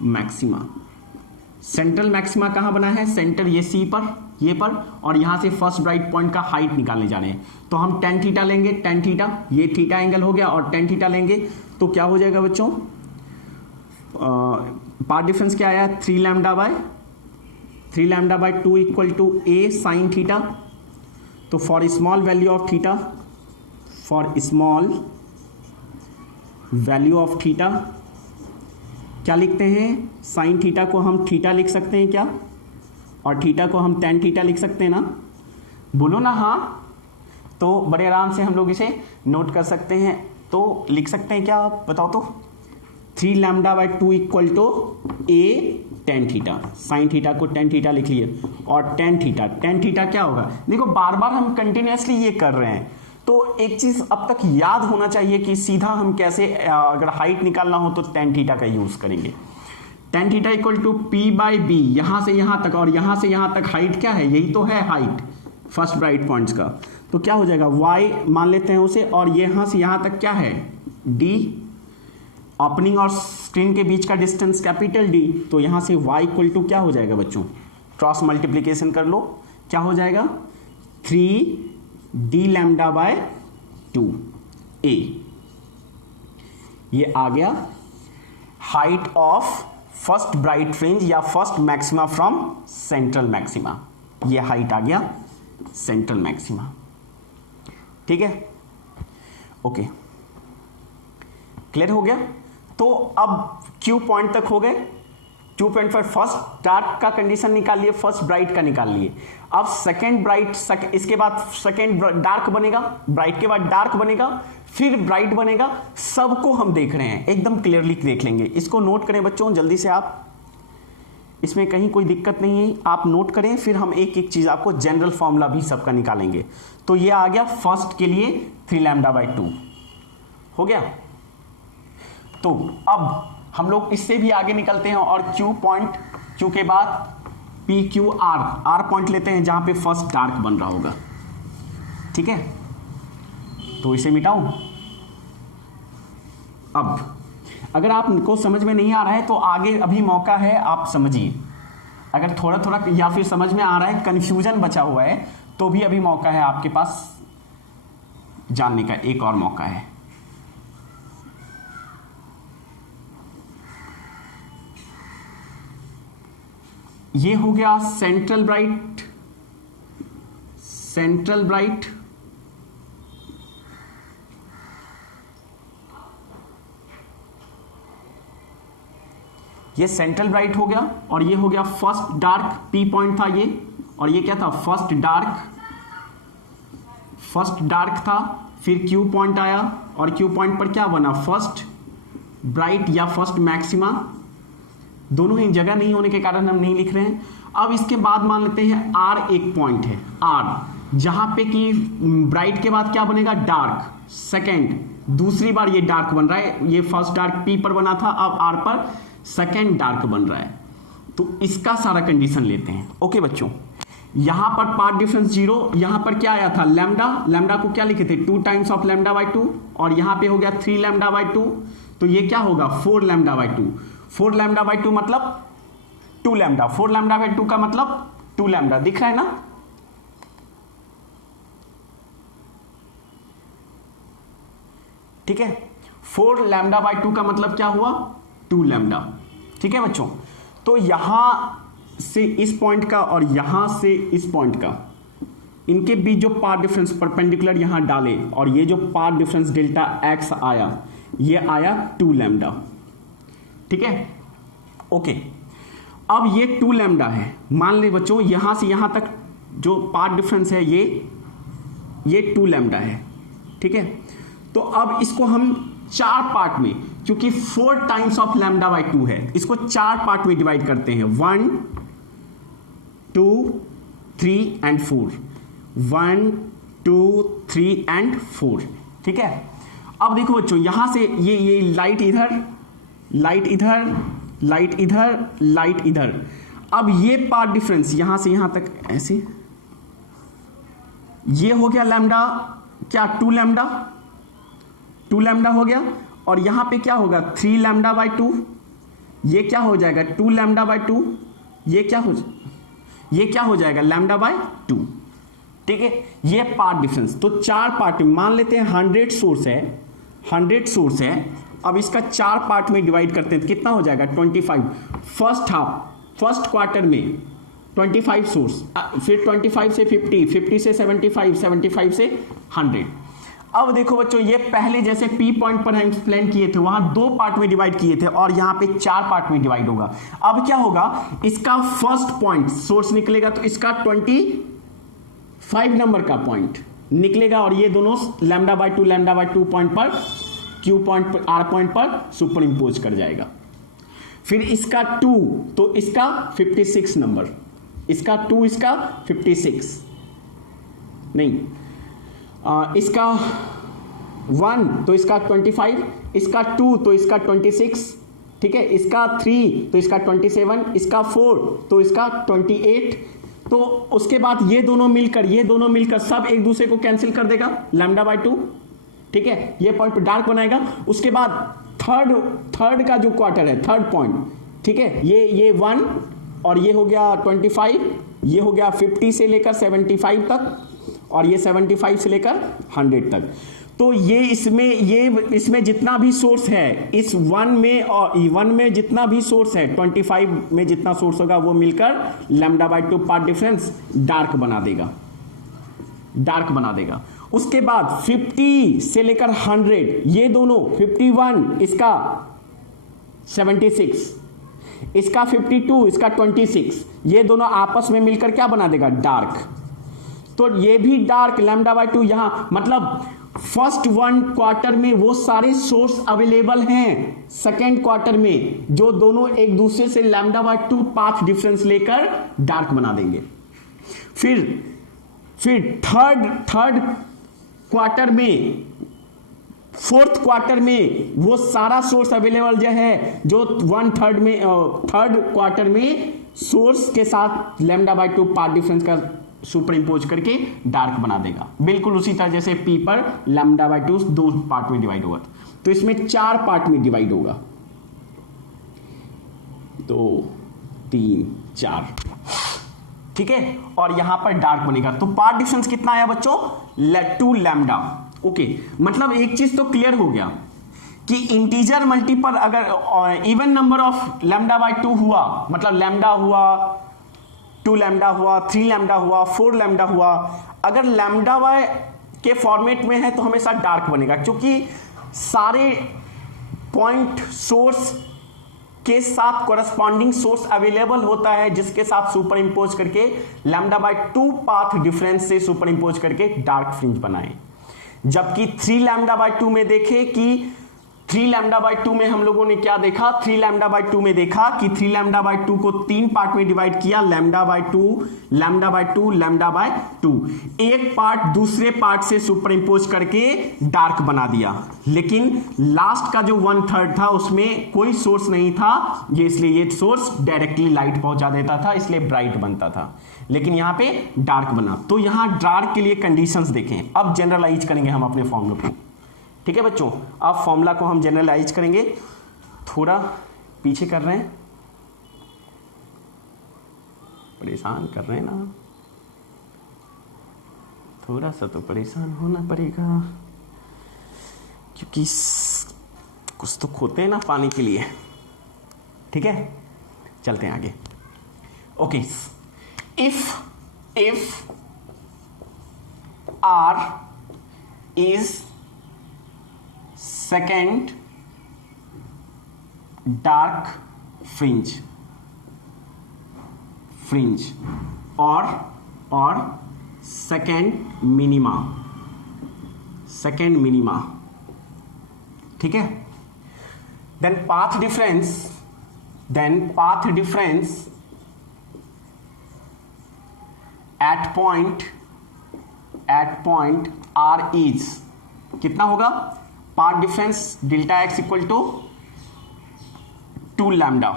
maxima. Central maxima कहां बना है? सेंटर ये सी पर, ये पर, और यहां से फर्स्ट ब्राइट पॉइंट का हाइट निकालने जा रहे हैं। तो हम tan थीटा लेंगे, tan थीटा, ये थीटा एंगल हो गया, और tan थीटा लेंगे तो क्या हो जाएगा बच्चों? पाथ डिफरेंस क्या आया? 3 lambda by 2 equal to a sine theta. तो for small value of theta, for small value of theta क्या लिखते हैं, साइन थीटा को हम थीटा लिख सकते हैं क्या, और थीटा को हम टेन थीटा लिख सकते हैं ना, बोलो ना हाँ। तो बड़े आराम से हम लोग इसे नोट कर सकते हैं। तो लिख सकते हैं क्या, आप बताओ तो, 3 lambda by 2 equal to a tan theta, sine theta को टेन थीटा लिख लिए, और टेन थीटा क्या होगा, देखो बार बार हम कंटिन्यूसली ये कर रहे हैं, तो एक चीज अब तक याद होना चाहिए कि सीधा हम कैसे, अगर हाइट निकालना हो तो टेन थीटा का यूज करेंगे। Tan theta equal to P by B, यहां से यहां तक और यहां से यहां तक हाइट क्या है, यही तो है हाइट फर्स्ट ब्राइट पॉइंट्स का। तो क्या हो जाएगा, y मान लेते हैं उसे, और यहां से यहां तक क्या है d, ओपनिंग और स्क्रीन के बीच का डिस्टेंस कैपिटल D, तो यहां से y इक्वल टू क्या हो जाएगा बच्चों, क्रॉस मल्टीप्लीकेशन कर लो, क्या हो जाएगा 3d लैम्डा बाय 2a। ये आ गया height of first bright fringe या first maxima from central maxima, ये हाइट आ गया सेंट्रल मैक्सिमा। ठीक है, ओके, क्लियर हो गया। तो अब Q पॉइंट तक हो गए, Q पॉइंट पर फर्स्ट डार्क का कंडीशन निकाल लिए, फर्स्ट ब्राइट का निकाल लिए। अब सेकेंड ब्राइट, इसके बाद सेकेंड डार्क बनेगा, ब्राइट के बाद डार्क बनेगा, फिर ब्राइट बनेगा, सबको हम देख रहे हैं, एकदम क्लियरली देख लेंगे। इसको नोट करें बच्चों जल्दी से आप, इसमें कहीं कोई दिक्कत नहीं है, आप नोट करें, फिर हम एक एक चीज आपको जनरल फॉर्मूला भी सबका निकालेंगे। तो ये आ गया फर्स्ट के लिए 3 लैम्डा बाई 2 हो गया। तो अब हम लोग इससे भी आगे निकलते हैं और Q पॉइंट, Q के बाद PQR पॉइंट लेते हैं जहां पे फर्स्ट डार्क बन रहा होगा। ठीक है, तो इसे मिटाऊं। अब अगर आपको समझ में नहीं आ रहा है तो आगे अभी मौका है, आप समझिए। अगर थोड़ा थोड़ा या फिर समझ में आ रहा है, कंफ्यूजन बचा हुआ है, तो भी अभी मौका है आपके पास जानने का, एक और मौका है। ये हो गया सेंट्रल ब्राइट, सेंट्रल ब्राइट, ये सेंट्रल ब्राइट हो गया, और ये हो गया फर्स्ट डार्क, P पॉइंट था ये, और ये क्या था फर्स्ट डार्क, फर्स्ट डार्क था, फिर Q पॉइंट आया, और Q पॉइंट पर क्या बना, फर्स्ट ब्राइट या फर्स्ट मैक्सिमा, दोनों ही जगह नहीं होने के कारण हम नहीं लिख रहे हैं। अब इसके बाद मान लेते हैं R एक पॉइंट है, R जहां पे कि ब्राइट के बाद क्या बनेगा, डार्क, सेकेंड, दूसरी बार ये डार्क बन रहा है, ये फर्स्ट डार्क P पर बना था, अब R पर सेकेंड डार्क बन रहा है। तो इसका सारा कंडीशन लेते हैं। ओके बच्चों, यहां पर पार्ट डिफरेंस 0, यहां पर क्या आया था लैम्डा, लैम्डा को क्या लिखे थे 2 टाइम्स ऑफ लैम्डा बाई 2, और यहां पे हो गया 3 लैम्डा बाई 2, तो ये क्या होगा 4 लैम्डा बाई 2, 4 लैम्डा बाई 2 मतलब 2 लैम्डा, 4 लैम्डा बाई 2 का मतलब 2 लैम्डा, दिख रहा है ना। ठीक है, 4 लैम्डा बाई 2 का मतलब क्या हुआ 2 लैम्डा। ठीक है बच्चों, तो यहां से इस पॉइंट का और यहां से इस पॉइंट का, इनके बीच जो पाथ डिफरेंस परपेंडिकुलर यहां डाले, और ये जो पाथ डिफरेंस डेल्टा एक्स आया, ये आया 2 लैम्डा। ठीक है, ओके, अब ये 2 लैम्डा है, मान ले बच्चों यहां से यहां तक जो पाथ डिफरेंस है ये 2 लैम्डा है। ठीक है, तो अब इसको हम 4 पार्ट में, क्योंकि 4 टाइम्स ऑफ लैम्डा बाई 2 है, इसको 4 पार्ट में डिवाइड करते हैं, 1 2 3 एंड 4, 1 2 3 एंड 4। ठीक है, अब देखो बच्चों यहां से ये लाइट इधर, लाइट इधर, लाइट इधर, लाइट इधर, अब ये पार्ट डिफरेंस यहां से यहां तक ऐसे, ये हो गया लैम्डा क्या 2 लैम्डा, 2 लैम्डा हो गया, और यहां पे क्या होगा 3 लैम्डा बाई 2, ये क्या हो जाएगा 2 लैम्डा बाई 2, ये क्या हो जाएगा लैम्डा बाई 2। ठीक है, ये पार्ट डिफरेंस, तो 4 पार्ट में मान लेते हैं 100 सोर्स है, 100 सोर्स है, अब इसका 4 पार्ट में डिवाइड करते हैं, कितना हो जाएगा 25, फर्स्ट हाफ, फर्स्ट क्वार्टर में 25 सोर्स, फिर 25 से 50, 50 से 75, 75 से 100। अब देखो बच्चों, ये पहले जैसे पी पॉइंट पर हम एक्सप्लेन किए थे, वहां 2 पार्ट में डिवाइड किए थे और यहां पे 4 पार्ट में डिवाइड होगा। अब क्या होगा, इसका फर्स्ट पॉइंट सोर्स निकलेगा तो इसका 25 नंबर का पॉइंट निकलेगा और ये दोनों λ/2 पॉइंट पर Q पॉइंट पर R पॉइंट पर सुपर इंपोज कर जाएगा। फिर इसका 2 तो इसका 56 नंबर, इसका 2 इसका 56 नहीं, इसका 1 तो इसका 25, इसका 2 तो इसका 26, ठीक है, इसका 3 तो इसका 27, इसका 4 तो इसका 28। तो उसके बाद ये दोनों मिलकर सब एक दूसरे को कैंसिल कर देगा λ/2, ठीक है, ये पॉइंट डार्क बनाएगा। उसके बाद थर्ड का जो क्वार्टर है, थर्ड पॉइंट, ठीक है, ये 1 और ये हो गया 25, ये हो गया 50 से लेकर 75 तक और ये 75 से लेकर 100 तक। तो ये इसमें जितना भी सोर्स है, इस 1 में और 1 में जितना भी सोर्स है, 25 में जितना सोर्स होगा वो मिलकर λ/2 पार्ट डिफरेंस डार्क बना देगा। उसके बाद 50 से लेकर 100, ये दोनों 51 इसका 76, इसका 52 इसका 26, ये दोनों आपस में मिलकर क्या बना देगा, डार्क। तो ये भी डार्क λ/2 यहां, मतलब फर्स्ट 1 क्वार्टर में वो सारे सोर्स अवेलेबल हैं, सेकेंड क्वार्टर में जो दोनों एक दूसरे से λ/2 पाथ डिफरेंस लेकर डार्क बना देंगे। फिर थर्ड क्वार्टर में, फोर्थ क्वार्टर में वो सारा सोर्स अवेलेबल जो है, जो 1/3 में थर्ड क्वार्टर में सोर्स के साथ λ/2 पार्ट डिफरेंस का सुपर इंपोज करके डार्क बना देगा। बिल्कुल उसी तरह जैसे P पर λ/2 2 पार्ट में डिवाइड होगा, तो इसमें 4 पार्ट में डिवाइड होगा, 2 3 4, ठीक है, और यहां पर डार्क बनेगा। तो पार्ट डिफरेंस कितना आया बच्चों, 2 लैम्डा। ओके, मतलब एक चीज तो क्लियर हो गया कि इंटीजर मल्टीपल अगर इवन नंबर ऑफ λ/2 हुआ, मतलब लैम्डा हुआ, 2 लैम्डा हुआ, 3 लैम्डा हुआ, 4 लैम्डा हुआ, अगर लैम्डा वाई के फॉर्मेट में है तो हमेशा डार्क बनेगा, क्योंकि सारे पॉइंट सोर्स के साथ कोरस्पॉन्डिंग सोर्स अवेलेबल होता है, जिसके साथ सुपर इंपोज करके λ/2 पाथ डिफरेंस से सुपर इंपोज करके डार्क फ्रिंज बनाए। जबकि 3 λ/2 में देखे कि 3 λ/2 में हम लोगों ने क्या देखा, 3 λ/2 में देखा कि 3 λ/2 को 3 पार्ट में डिवाइड किया, λ/2 एक पार्ट दूसरे पार्ट से सुपर इंपोज करके डार्क बना दिया। लेकिन लास्ट का जो 1/3 था उसमें कोई सोर्स नहीं था, ये इसलिए ये सोर्स डायरेक्टली लाइट पहुंचा देता था, इसलिए ब्राइट बनता था, लेकिन यहां पे डार्क बना। तो यहां डार्क के लिए कंडीशंस देखें। अब जनरलाइज करेंगे हम अपने फॉर्मूला को, ठीक है बच्चों, अब फॉर्मूला को हम जनरलाइज करेंगे। थोड़ा पीछे कर रहे हैं, परेशान कर रहे हैं ना, थोड़ा सा तो परेशान होना पड़ेगा, क्योंकि कुछ तो खोते हैं ना पानी के लिए, ठीक है, चलते हैं आगे। Okay, if R is second dark fringe or second minima, ठीक है, then path difference at point R is कितना होगा, path difference delta x equal to 2 lambda,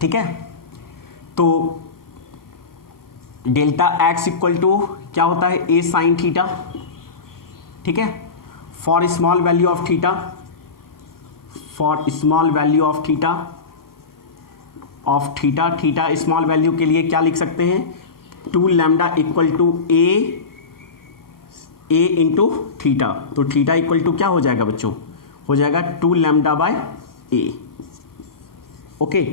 ठीक है। तो डेल्टा एक्स इक्वल टू क्या होता है, ए साइन थीटा, ठीक है, for small value of theta small value के लिए क्या लिख सकते हैं, 2 lambda equal to a into theta. तो थीटा इक्वल टू क्या हो जाएगा बच्चों, हो जाएगा 2 lambda by a. Okay,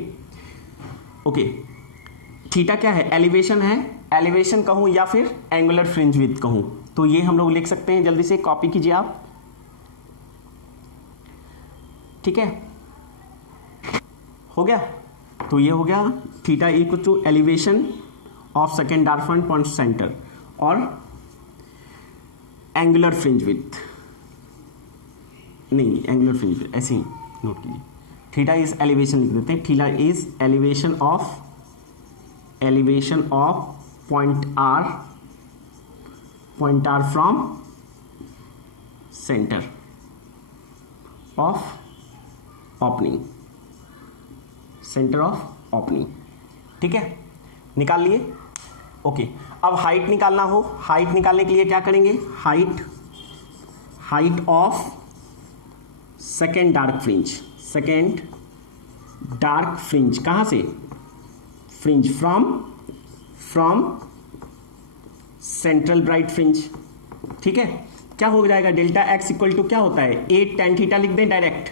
theta क्या है, एलिवेशन है, एलिवेशन कहूं या फिर एंगुलर फ्रिंज विड्थ कहूं, तो ये हम लोग लिख सकते हैं, जल्दी से कॉपी कीजिए आप, ठीक है, हो गया। तो ये हो गया theta equal to elevation of second dark point centre और एंगुलर फ्रिंज विड्थ, नहीं एंगुलर फ्रिंज विड्थ ऐसे ही नोट कीजिए, थीटा इज एलिवेशन लिख देते हैं, theta is elevation of point R from centre of opening, centre of opening, ठीक है, निकाल लिए। ओके, अब हाइट निकालना हो, हाइट निकालने के लिए क्या करेंगे, height of second dark fringe, कहां से, fringe from central bright fringe, ठीक है। क्या हो जाएगा, डेल्टा एक्स इक्वल टू क्या होता है, ए टेन थीटा लिख दें डायरेक्ट,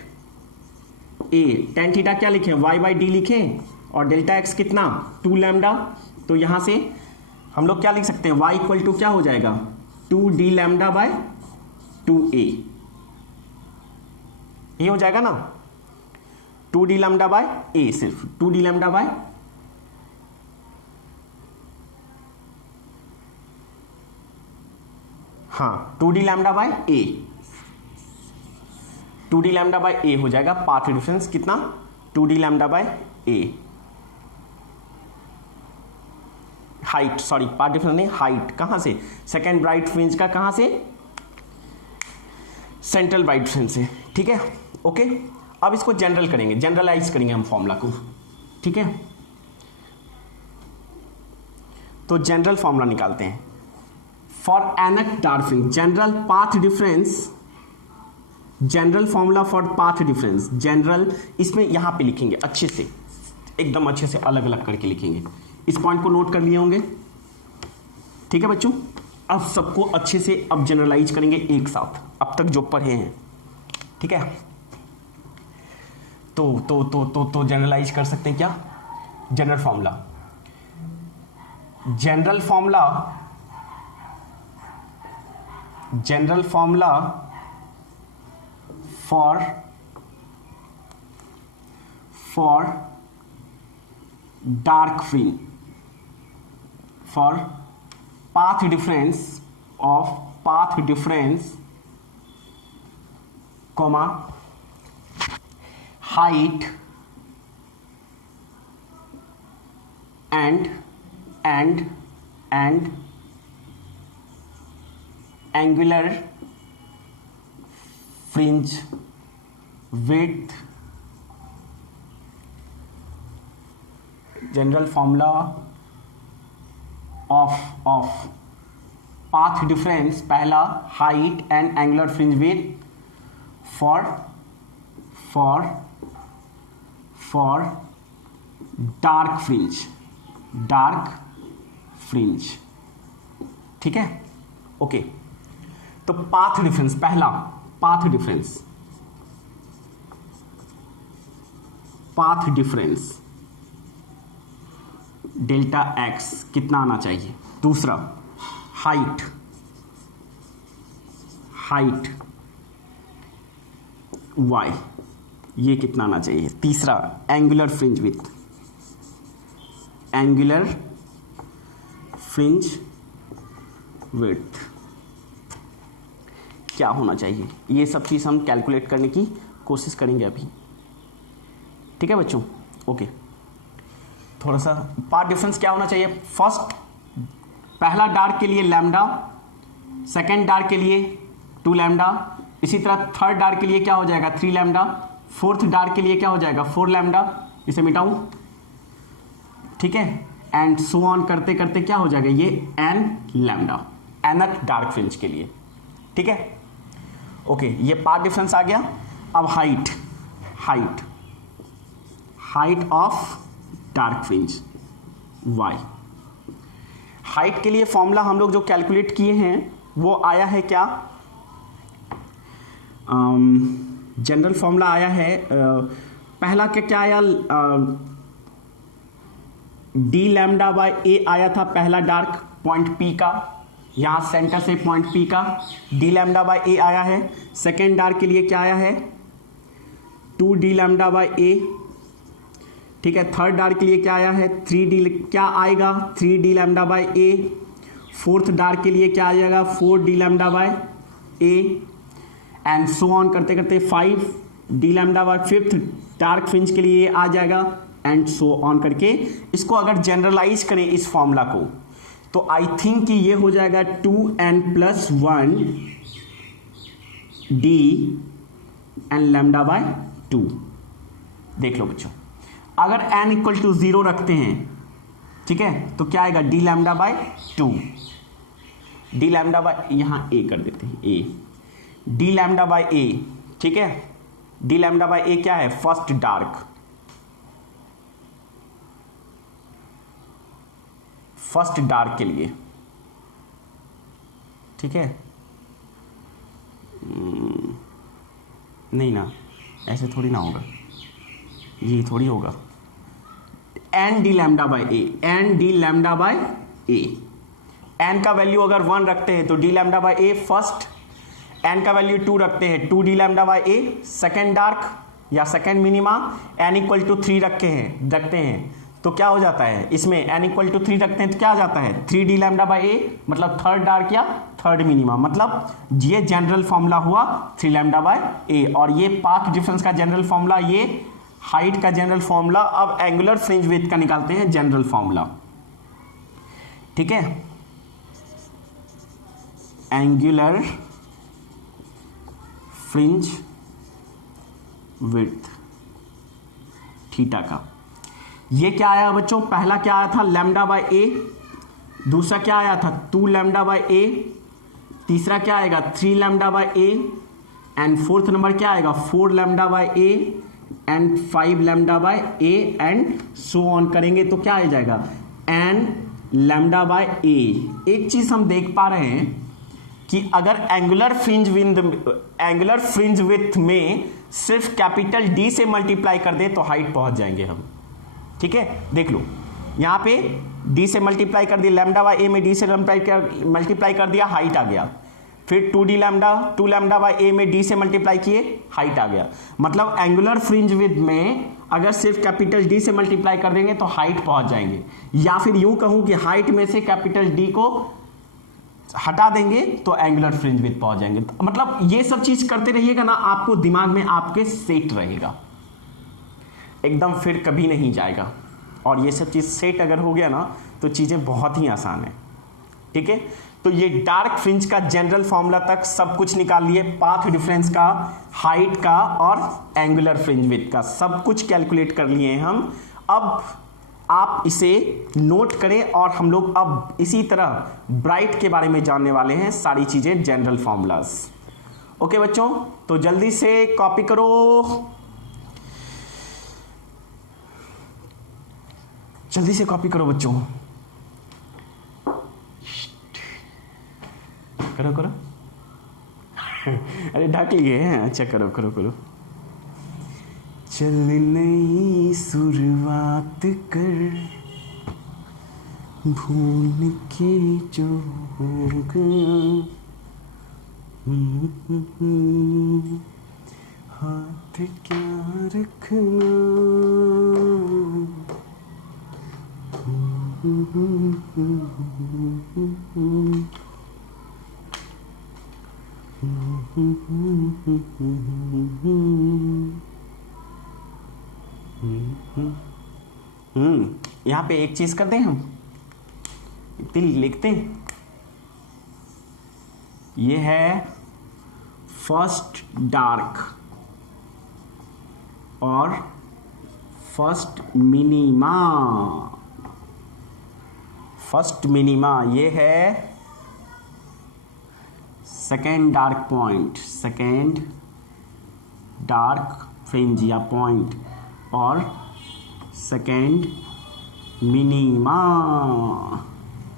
ए टेन थीटा क्या लिखें, वाई बाई डी लिखें, और डेल्टा एक्स कितना 2 लैम्डा, तो यहां से हम लोग क्या लिख सकते हैं, y इक्वल टू क्या हो जाएगा 2d लैम्डा बाय 2a, ये हो जाएगा ना, 2d लैम्डा बाय a, सिर्फ 2d लैम्डा बाय, हाँ 2d lambda by a, 2d lambda by a हो जाएगा, पाथ डिफरेंस कितना 2d lambda by a, height, sorry path difference नहीं, हाइट कहां से, सेकेंड ब्राइट फ्रिंज का, कहां से, सेंट्रल ब्राइट फ्रिंज से, ठीक है। ओके, अब इसको जनरल करेंगे, जनरलाइज करेंगे हम फॉर्मूला को, ठीक है। तो जनरल फॉर्मूला निकालते हैं for nth dark fringe, general path difference, general formula for path difference, general इसमें यहां पे लिखेंगे अच्छे से, एकदम अच्छे से अलग अलग करके लिखेंगे, इस पॉइंट को नोट कर लिए होंगे, ठीक है बच्चों। अब सबको अच्छे से अब जनरलाइज करेंगे एक साथ, अब तक जो पढ़े हैं, ठीक है। तो जनरलाइज कर सकते हैं क्या, general formula for dark fringe, for path difference, comma height and angular fringe width, general formula of path difference, पहला height and angular fringe width for dark fringe, ठीक है। ओके, तो पाथ डिफरेंस, पहला path difference delta x कितना आना चाहिए, दूसरा height Y ये कितना आना चाहिए, तीसरा एंगुलर फ्रिंज विड्थ क्या होना चाहिए, ये सब चीज़ हम कैलकुलेट करने की कोशिश करेंगे अभी, ठीक है बच्चों। ओके, थोड़ा सा पाथ डिफरेंस क्या होना चाहिए, फर्स्ट पहला डार्क के लिए लैम्डा, सेकेंड डार्क के लिए 2 लैम्डा, इसी तरह थर्ड डार्क के लिए क्या हो जाएगा 3 लैम्डा, फोर्थ डार्क के लिए क्या हो जाएगा 4 लैम्डा, इसे मिटाऊं, ठीक है, एंड सो ऑन करते करते क्या हो जाएगा ये n lambda, nth dark fringe के लिए, ठीक है। ओके, ये पाथ डिफरेंस आ गया। अब height of dark fringe y, height के लिए फॉर्मूला हम लोग जो कैलकुलेट किए हैं वो आया है क्या, जनरल फॉर्मूला आया है, पहला क्या आया, d लैम्डा बाय a आया था पहला डार्क पॉइंट P का, यहाँ सेंटर से पॉइंट पी का डी लैम्डा बाय ए आया है। सेकेंड डार्क के लिए क्या आया है 2 डी लैम्डा बाय ए, ठीक है। थर्ड डार्क के लिए क्या आया है 3 डी, क्या आएगा 3 D lambda by A. Fourth dark के लिए क्या आ जाएगा 4 D lambda by A, and so on करते करते 5 D lambda by fifth dark fringe के लिए आ जाएगा, एंड सो ऑन करके। इसको अगर जनरलाइज करें इस फॉर्मूला को तो आई थिंक कि ये हो जाएगा 2n+1 D N lambda by 2। देख लो बच्चों, अगर n इक्वल टू 0 रखते हैं, ठीक है, तो क्या आएगा D lambda by 2। D lambda bye यहां ए कर देते हैं, ए डी लैम्डा बाय ए, ठीक है। डी लैम्डा बाय ए क्या है फर्स्ट डार्क, फर्स्ट डार्क के लिए, ठीक है। नहीं ना, ऐसे थोड़ी ना होगा, ये थोड़ी होगा। N d lambda by a, n d lambda by a. N का वैल्यू अगर 1 रखते हैं तो d lambda by a first, n का वैल्यू 2 रखते हैं 2 d lambda by a second dark या second minima. N equal to 3 रखते हैं तो क्या हो जाता है इसमें, एन इक्वल टू 3 रखते हैं तो क्या आ जाता है 3 डी लैम्डा बाय ए, मतलब थर्ड डार्क या थर्ड मिनिमा। मतलब ये जनरल फॉर्मूला हुआ 3 लैम्डा बाय ए, और ये पाथ डिफरेंस का जनरल फॉर्मूला, ये हाइट का जनरल फॉर्मूला। अब एंगुलर फ्रिंज विड्थ का निकालते हैं जनरल फॉर्मूला, ठीक है। एंगुलर फ्रिंज विड्थ थीटा का ये क्या आया बच्चों, पहला क्या आया था लैम्डा बाय ए, दूसरा क्या आया था 2 लैम्डा बाय ए, तीसरा क्या आएगा 3 lambda by A, and fourth number क्या आएगा 4 lambda by A and 5 lambda by A, and so on करेंगे तो क्या आ जाएगा एन लैम्डा बाय ए। एक चीज हम देख पा रहे हैं कि अगर एंगुलर फ्रिंज विड्थ में सिर्फ कैपिटल डी से मल्टीप्लाई कर दे तो हाइट पहुंच जाएंगे हम, ठीक है। देख लो यहां पे डी से मल्टीप्लाई कर दिया, लैम्डा बाय ए में डी से मल्टीप्लाई कर दिया, हाइट आ गया। फिर 2 लैम्डा बाय ए में डी से मल्टीप्लाई किए, हाइट आ गया। मतलब एंगुलर फ्रिंज विड्थ में अगर सिर्फ कैपिटल डी से मल्टीप्लाई कर देंगे तो हाइट पहुंच जाएंगे, या फिर यूं कहूं कि हाइट में से कैपिटल डी को हटा देंगे तो एंगुलर फ्रिंज विड्थ पहुंच जाएंगे। मतलब ये सब चीज करते रहिएगा ना, आपको दिमाग में आपके सेट रहेगा, एकदम फिर कभी नहीं जाएगा। और ये सब चीज सेट अगर हो गया ना तो चीजें बहुत ही आसान है, ठीक है। तो ये डार्क फ्रिंज का जनरल फॉर्मूला तक सब कुछ निकाल लिए, पाथ डिफरेंस का, हाइट का और एंगुलर फ्रिंज विड्थ का सब कुछ कैलकुलेट कर लिए हैं हम। अब आप इसे नोट करें और हम लोग अब इसी तरह ब्राइट के बारे में जानने वाले हैं, सारी चीजें जनरल फॉर्मूलाज। ओके बच्चों, तो जल्दी से कॉपी करो, जल्दी से कॉपी करो बच्चों, करो करो अरे ढक लिए हैं, अच्छा करो करो करो। चल नई शुरुआत कर, भूल के जो हो गया, हाथ क्या रखना, यहां पे एक चीज करते हैं हम, इतनी लिखते हैं, ये है फर्स्ट डार्क और फर्स्ट मिनिमा। फर्स्ट मिनिमा ये है second dark point, second dark fringe या पॉइंट, और सेकेंड मिनिमा।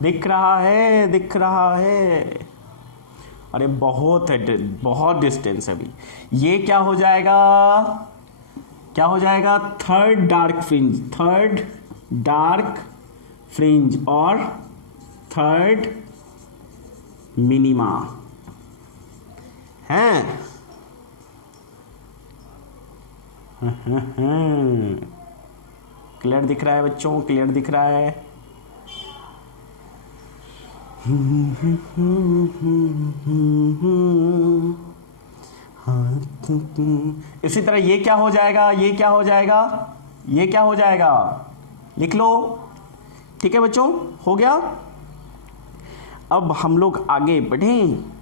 दिख रहा है, दिख रहा है, अरे बहुत है, बहुत डिस्टेंस है अभी। ये क्या हो जाएगा, क्या हो जाएगा third dark fringe, third dark fringe और थर्ड मिनिमा हैं। क्लियर दिख रहा है बच्चों, क्लियर दिख रहा है। इसी तरह ये क्या हो जाएगा, ये क्या हो जाएगा, ये क्या हो जाएगा, लिख लो। ठीक है बच्चों, हो गया। अब हम लोग आगे बढ़ें।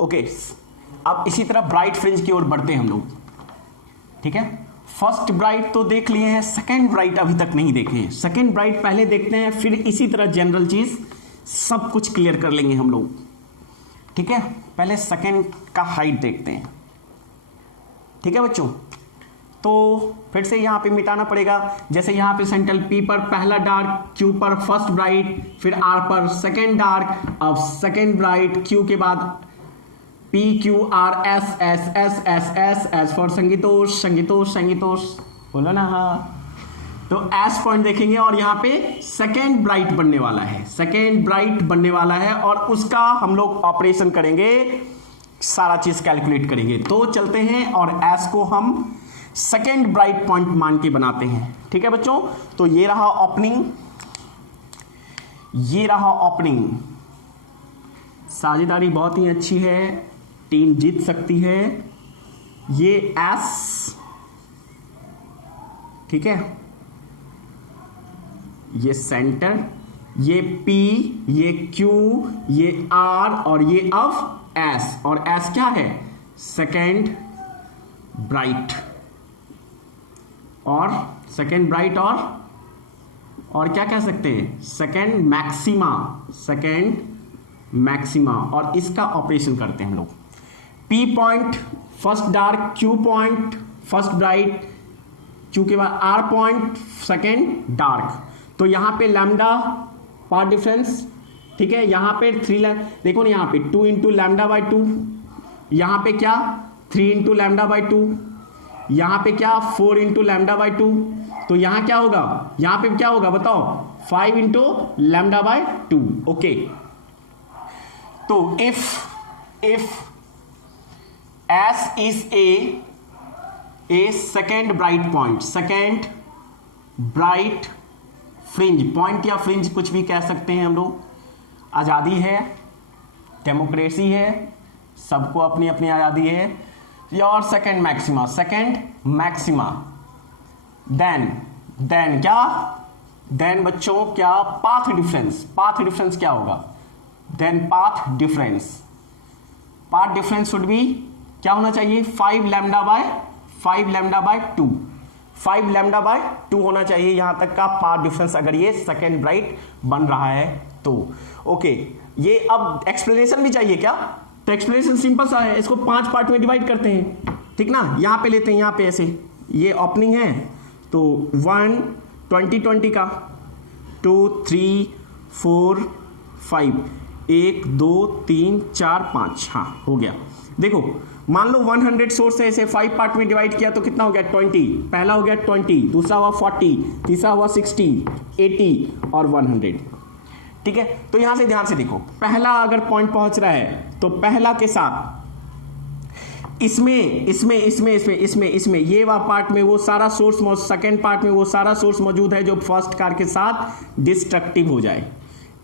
ओके, अब इसी तरह ब्राइट फ्रिंज की ओर बढ़ते हैं हम लोग। ठीक है, फर्स्ट ब्राइट तो देख लिए हैं, सेकेंड ब्राइट अभी तक नहीं देखे हैं। सेकेंड ब्राइट पहले देखते हैं, फिर इसी तरह जनरल चीज सब कुछ क्लियर कर लेंगे हम लोग। ठीक है, पहले सेकेंड का हाइट देखते हैं। ठीक है बच्चों, तो फिर से यहां पे मिटाना पड़ेगा। जैसे यहां पे सेंट्रल पी पर पहला डार्क, क्यू पर फर्स्ट ब्राइट, फिर आर पर सेकेंड डार्क। अब सेकेंड ब्राइट, क्यू के बाद P Q R S S S S S S for Sangeetosh, Sangeetosh, Sangeetosh, बोलो ना हाँ। तो S पॉइंट देखेंगे और यहाँ पे सेकेंड ब्राइट बनने वाला है, सेकेंड ब्राइट बनने वाला है और उसका हम लोग ऑपरेशन करेंगे, सारा चीज कैलकुलेट करेंगे। तो चलते हैं और S को हम सेकेंड ब्राइट पॉइंट मान के बनाते हैं। ठीक है बच्चों, तो ये रहा ओपनिंग, ये रहा ओपनिंग। साझेदारी बहुत ही अच्छी है, टीम जीत सकती है। ये एस, ठीक है, ये सेंटर, ये पी, ये क्यू, ये आर और ये अब एस। और एस क्या है, सेकेंड ब्राइट, और सेकेंड ब्राइट और क्या कह सकते हैं, सेकेंड मैक्सिमा, सेकेंड मैक्सिमा। और इसका ऑपरेशन करते हैं हम लोग। P point first dark, Q point first bright, Q के बाद R पॉइंट सेकेंड डार्क। तो यहां पे लैम्डा पार्ट डिफरेंस, ठीक है, यहां पे 3 देखो ना, यहां पे 2 इंटू लैम्डा बाई 2, यहां पे क्या 3 इंटू लैम्डा बाई 2, यहां पे क्या 4 इंटू लैम्डा बाई 2। तो यहां क्या होगा, यहां पे क्या होगा बताओ, 5 इंटू लैम्डा बाई 2। ओके, तो if S is a second bright point, second bright fringe point या फ्रिंज कुछ भी कह सकते हैं हम लोग। आज़ादी है, डेमोक्रेसी है, सबको अपनी अपनी आज़ादी है। और second maxima, second maxima. Then क्या, देन बच्चों क्या, पाथ डिफरेंस, पाथ डिफरेंस क्या होगा, then path difference, path difference should be क्या होना चाहिए, 5 लैम्डा बाय 2, 5 लैम्डा बाय 2 होना चाहिए यहां तक का पाथ डिफरेंस, अगर ये सेकेंड ब्राइट बन रहा है तो। ओके, ये अब एक्सप्लेनेशन भी चाहिए क्या, तो एक्सप्लेनेशन सिंपल सा है, इसको 5 पार्ट में डिवाइड करते हैं। ठीक ना, यहां पे लेते हैं, यहां पे ऐसे, ये ओपनिंग है तो 1 20 का, 2 3 4 5, 1 2 3 4 5, हाँ हो गया। देखो मान लो 100 सोर्स है, इसे 5 पार्ट में डिवाइड किया तो कितना हो गया, 20। पहला हो गया 20, दूसरा हुआ 40, तीसरा हुआ 60, 80 और 100। ठीक है, तो यहां से ध्यान से देखो, पहला अगर पॉइंट पहुंच रहा है तो पहला के साथ इसमें ये वाला पार्ट में वो सारा सोर्स, सेकेंड पार्ट में वो सारा सोर्स मौजूद है जो फर्स्ट कार के साथ डिस्ट्रक्टिव हो जाए।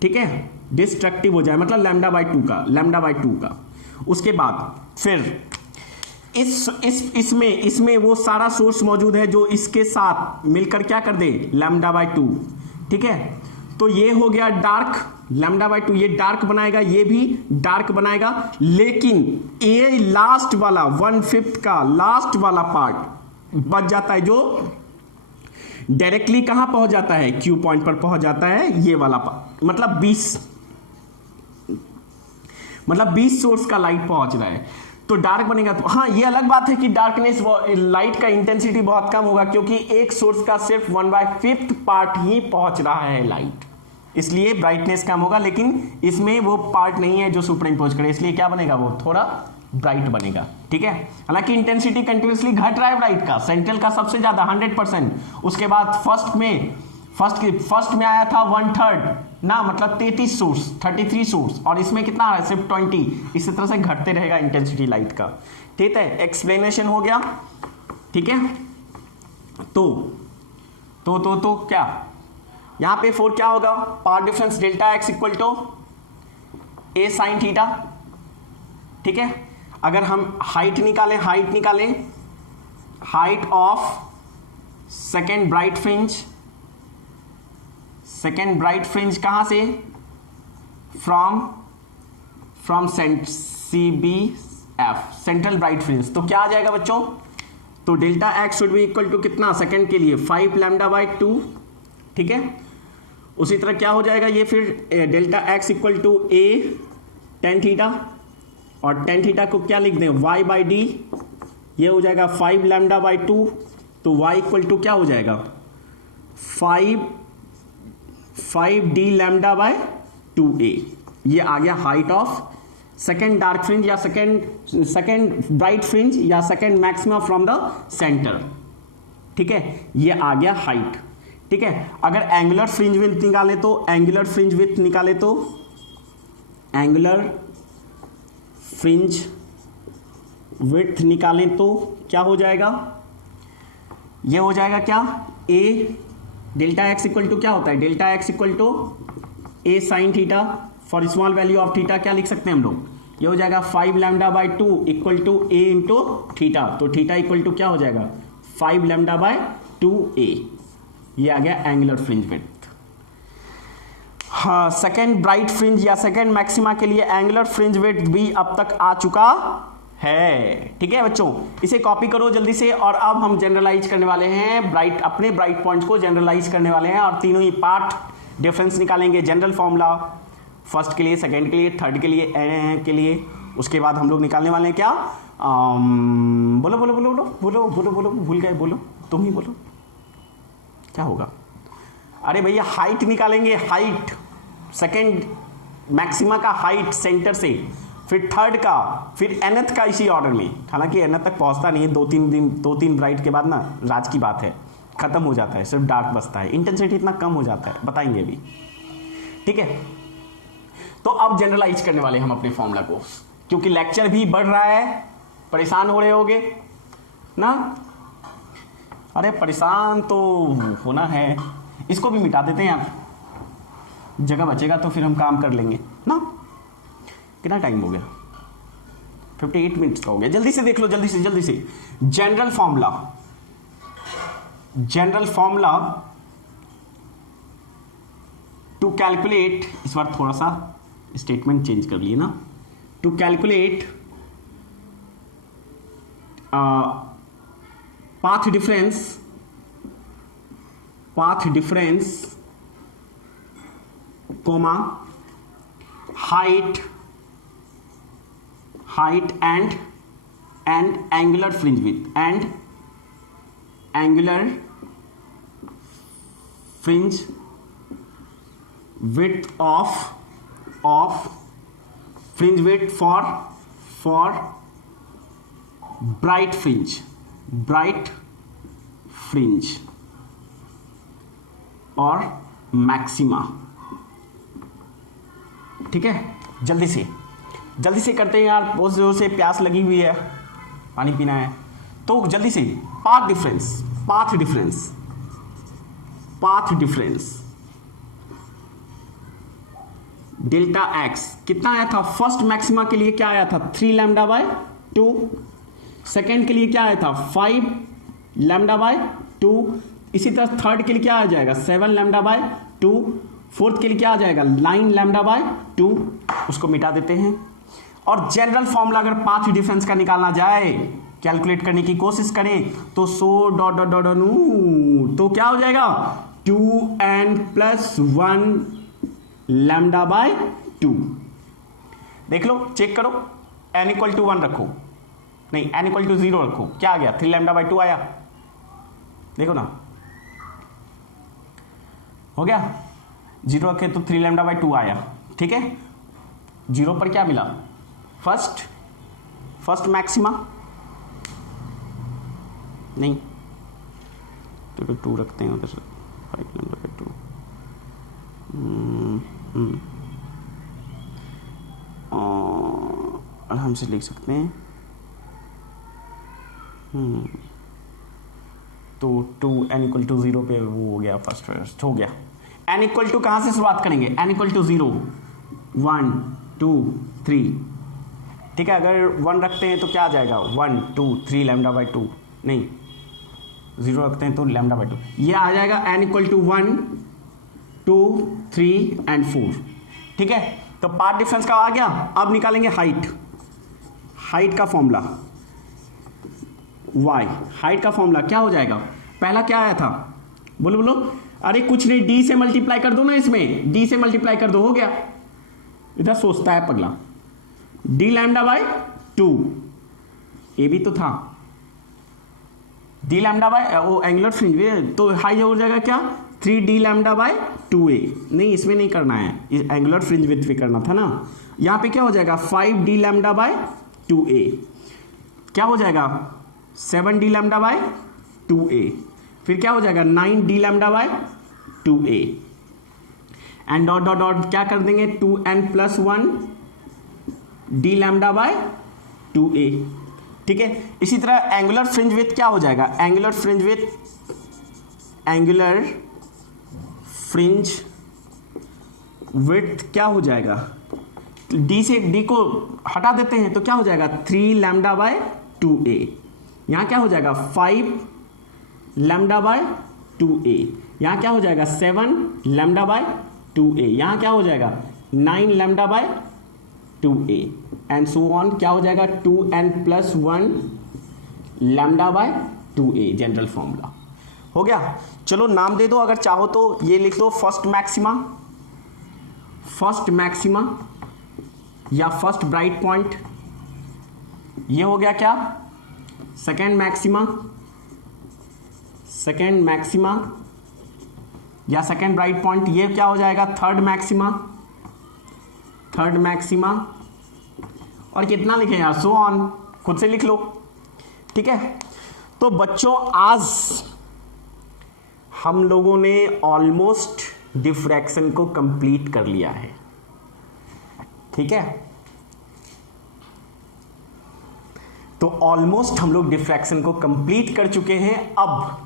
ठीक है, डिस्ट्रक्टिव हो जाए मतलब लैम्डा बाई 2 का। उसके बाद फिर इसमें वो सारा सोर्स मौजूद है जो इसके साथ मिलकर क्या कर दे, लैम्डा बाई 2। ठीक है, तो ये हो गया डार्क, लैम्डा बाई 2 ये डार्क बनाएगा, ये भी डार्क बनाएगा। लेकिन ये लास्ट वाला 1/5 का लास्ट वाला पार्ट बच जाता है जो डायरेक्टली कहां पहुंच जाता है, क्यू पॉइंट पर पहुंच जाता है, ये वाला पार्ट मतलब 20। मतलब 20 सोर्स का लाइट पहुंच रहा है तो डार्क बनेगा। तो हाँ, ये अलग बात है कि डार्कनेस लाइट का इंटेंसिटी बहुत कम होगा क्योंकि एक सोर्स का सिर्फ 1/5 पार्ट ही पहुंच रहा है लाइट, इसलिए ब्राइटनेस कम होगा। लेकिन इसमें वो पार्ट नहीं है जो सुपर इम्पोज करे, इसलिए क्या बनेगा, वो थोड़ा ब्राइट बनेगा। ठीक है, हालांकि इंटेंसिटी कंटिन्यूसली घट रहा है ब्राइट का, सेंट्रल का सबसे ज्यादा 100%, उसके बाद फर्स्ट में आया था 1/3 ना, मतलब 33 सोर्स, और इसमें कितना है, सिर्फ 20। इसी तरह से घटते रहेगा इंटेंसिटी लाइट का। ठीक है, एक्सप्लेनेशन हो गया। ठीक है, तो क्या यहां पे 4 क्या होगा, power difference delta x equal to a sine theta. ठीक है, अगर हम हाइट निकालें, height of second bright fringe कहां से, from CBF central bright fringe. तो क्या आ जाएगा बच्चों, तो delta x should be equal to कितना, सेकेंड के लिए 5 λ/2। ठीक है, उसी तरह क्या हो जाएगा ये फिर, delta x equal to a tan theta, और tan थीटा को क्या लिख दें, y/d, ये हो जाएगा 5 λ/2। तो y इक्वल टू क्या हो जाएगा, 5d λ/2a। ये आ गया height of second dark fringe या सेकेंड ब्राइट फ्रिंज या second maxima from the centre. ठीक है, ये आ गया हाइट। ठीक है, अगर एंगुलर फ्रिंज विड्थ निकाले तो क्या हो जाएगा, ये हो जाएगा क्या, a delta x equal to क्या होता है, delta x equal to a sine theta, for small value of theta क्या लिख सकते हैं हम लोग, ये हो जाएगा 5 λ/2 equal to a into theta. तो थीटा इक्वल टू क्या हो जाएगा, 5 λ/2a। ये आ गया एंगुलर फ्रिंज विड्थ। हाँ, सेकेंड ब्राइट फ्रिंज या सेकेंड मैक्सिमा के लिए एंगुलर फ्रिंज विड्थ भी अब तक आ चुका है। ठीक है बच्चों, इसे कॉपी करो जल्दी से। और अब हम जनरलाइज करने वाले हैं, अपने ब्राइट पॉइंट्स को जनरलाइज करने वाले हैं, और तीनों ही पार्ट डिफरेंस निकालेंगे। जनरल फॉर्मूला फर्स्ट के लिए, सेकेंड के लिए, थर्ड के लिए, एन के लिए। उसके बाद हम लोग निकालने वाले हैं क्या, बोलो बोलो बोलो बोलो बोलो बोलो बोलो, भूल गए, बोलो तुम ही बोलो, क्या होगा। अरे भैया हाइट निकालेंगे, हाइट सेकेंड मैक्सिमा का हाइट सेंटर से, फिर थर्ड का, फिर एनथ का, इसी ऑर्डर में। हालांकि एनथ तक पहुंचता नहीं है, 2-3 ब्राइट के बाद ना राज की बात है, खत्म हो जाता है, सिर्फ डार्क बचता है, इंटेंसिटी इतना कम हो जाता है, बताएंगे अभी। ठीक है, तो अब जनरलाइज करने वाले हम अपने फॉर्मूला को, क्योंकि लेक्चर भी बढ़ रहा है, परेशान हो रहे होगे ना। अरे परेशान तो होना है, इसको भी मिटा देते हैं यार, जगह बचेगा तो फिर हम काम कर लेंगे ना। कितना टाइम हो गया, 58 मिनट्स का हो गया। जल्दी से देख लो, जल्दी से। जनरल फॉर्मूला टू कैलकुलेट, इस बार थोड़ा सा स्टेटमेंट चेंज कर लिए ना, to calculate path difference comma height and angular fringe width of fringe width for bright fringe और मैक्सिमा। ठीक है, जल्दी से करते हैं यार, बहुत जोर से प्यास लगी हुई है, पानी पीना है। तो जल्दी से पाथ डिफरेंस डेल्टा एक्स कितना आया था, फर्स्ट मैक्सिमा के लिए क्या आया था, 3 λ/2, सेकेंड के लिए क्या आया था, 5 λ/2, इसी तरह थर्ड के लिए क्या आ जाएगा, 7 λ/2, फोर्थ के लिए क्या आ जाएगा, 9 λ/2। उसको मिटा देते हैं। और जनरल फॉर्मूला अगर पाथ डिफरेंस का निकालना जाए, कैलकुलेट करने की कोशिश करें तो तो क्या हो जाएगा, 2n + 1 λ/2। देख लो, चेक करो, n इक्वल टू 1 रखो, नहीं n इक्वल टू 0 रखो, क्या आ गया 3 लैम्डा बाई 2 आया, देखो ना, हो गया, 0 रखे तो 3 लैम्डा बाई 2 आया, ठीक है। 0 पर क्या मिला, फर्स्ट मैक्सिमा, नहीं तो 2 रखते हैं उधर से, 5 लैम्डा बाई 2, आराम से लिख सकते हैं, तो 2 n इक्वल टू 0 पे वो हो गया, फर्स्ट हो गया। n इक्वल टू कहाँ से शुरुआत करेंगे, n इक्वल टू 0, 1 2 3, ठीक है। अगर 1 रखते हैं तो क्या आ जाएगा, 1 2 3 लैम्डा बाई 2, नहीं 0 रखते हैं तो लैम्डा बाई 2, ये आ जाएगा n इक्वल टू 1 2 3 एंड 4, ठीक है। तो पार्ट डिफरेंस का आ गया। अब निकालेंगे हाइट का फॉर्मूला, y हाइट का फॉर्मूला क्या हो जाएगा, पहला क्या आया था, बोलो, अरे कुछ नहीं, d से मल्टीप्लाई कर दो ना, इसमें d से मल्टीप्लाई कर दो, हो गया। इधर सोचता है पगला, d लैम्डा बाई 2, ये भी तो था, d लैम्डा बाई वो एंगुलर फ्रिंज, तो हाई हो जाएगा क्या 3d लैम्डा बाई 2a, नहीं इसमें नहीं करना है, एंगुलर फ्रिंज विड्थ पे करना था ना। यहाँ पे क्या हो जाएगा 5d लैम्डा बाई 2a, क्या हो जाएगा 7d लैम्डा बाई 2a, फिर क्या हो जाएगा 9d lambda by 2a, and dot dot dot क्या कर देंगे 2n plus 1 d lambda by 2a, ठीक है। इसी तरह एंगुलर फ्रिंज विड्थ क्या हो जाएगा, एंगुलर फ्रिंज विड्थ क्या हो जाएगा, d से d को हटा देते हैं तो क्या हो जाएगा 3 लैम्डा बाय 2a, यहाँ क्या हो जाएगा 5 लैम्डा बाय 2a, यहाँ क्या हो जाएगा 7 लैम्डा बाय 2a, यहाँ क्या हो जाएगा 9 lambda by 2a and so on, क्या हो जाएगा 2n plus 1 lambda by 2a, general formula हो गया। चलो नाम दे दो अगर चाहो तो, ये लिख दो फर्स्ट मैक्सिमा या फर्स्ट ब्राइट पॉइंट, ये हो गया क्या सेकेंड मैक्सिमा या सेकेंड ब्राइट पॉइंट, ये क्या हो जाएगा थर्ड मैक्सिमा, और कितना लिखें यार, सो ऑन, खुद से लिख लो, ठीक है। तो बच्चों आज हम लोगों ने ऑलमोस्ट डिफ्रैक्शन को कंप्लीट कर लिया है, ठीक है। तो ऑलमोस्ट हम लोग डिफ्रैक्शन को कंप्लीट कर चुके हैं। अब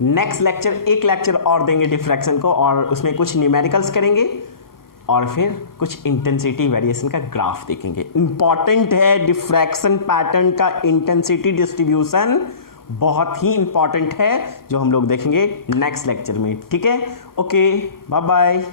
नेक्स्ट लेक्चर, एक लेक्चर और देंगे डिफ्रैक्शन को, और उसमें कुछ न्यूमेरिकल्स करेंगे और फिर कुछ इंटेंसिटी वेरिएशन का ग्राफ देखेंगे। इंपॉर्टेंट है डिफ्रैक्शन पैटर्न का इंटेंसिटी डिस्ट्रीब्यूशन, बहुत ही इंपॉर्टेंट है, जो हम लोग देखेंगे नेक्स्ट लेक्चर में, ठीक है। Okay, bye bye.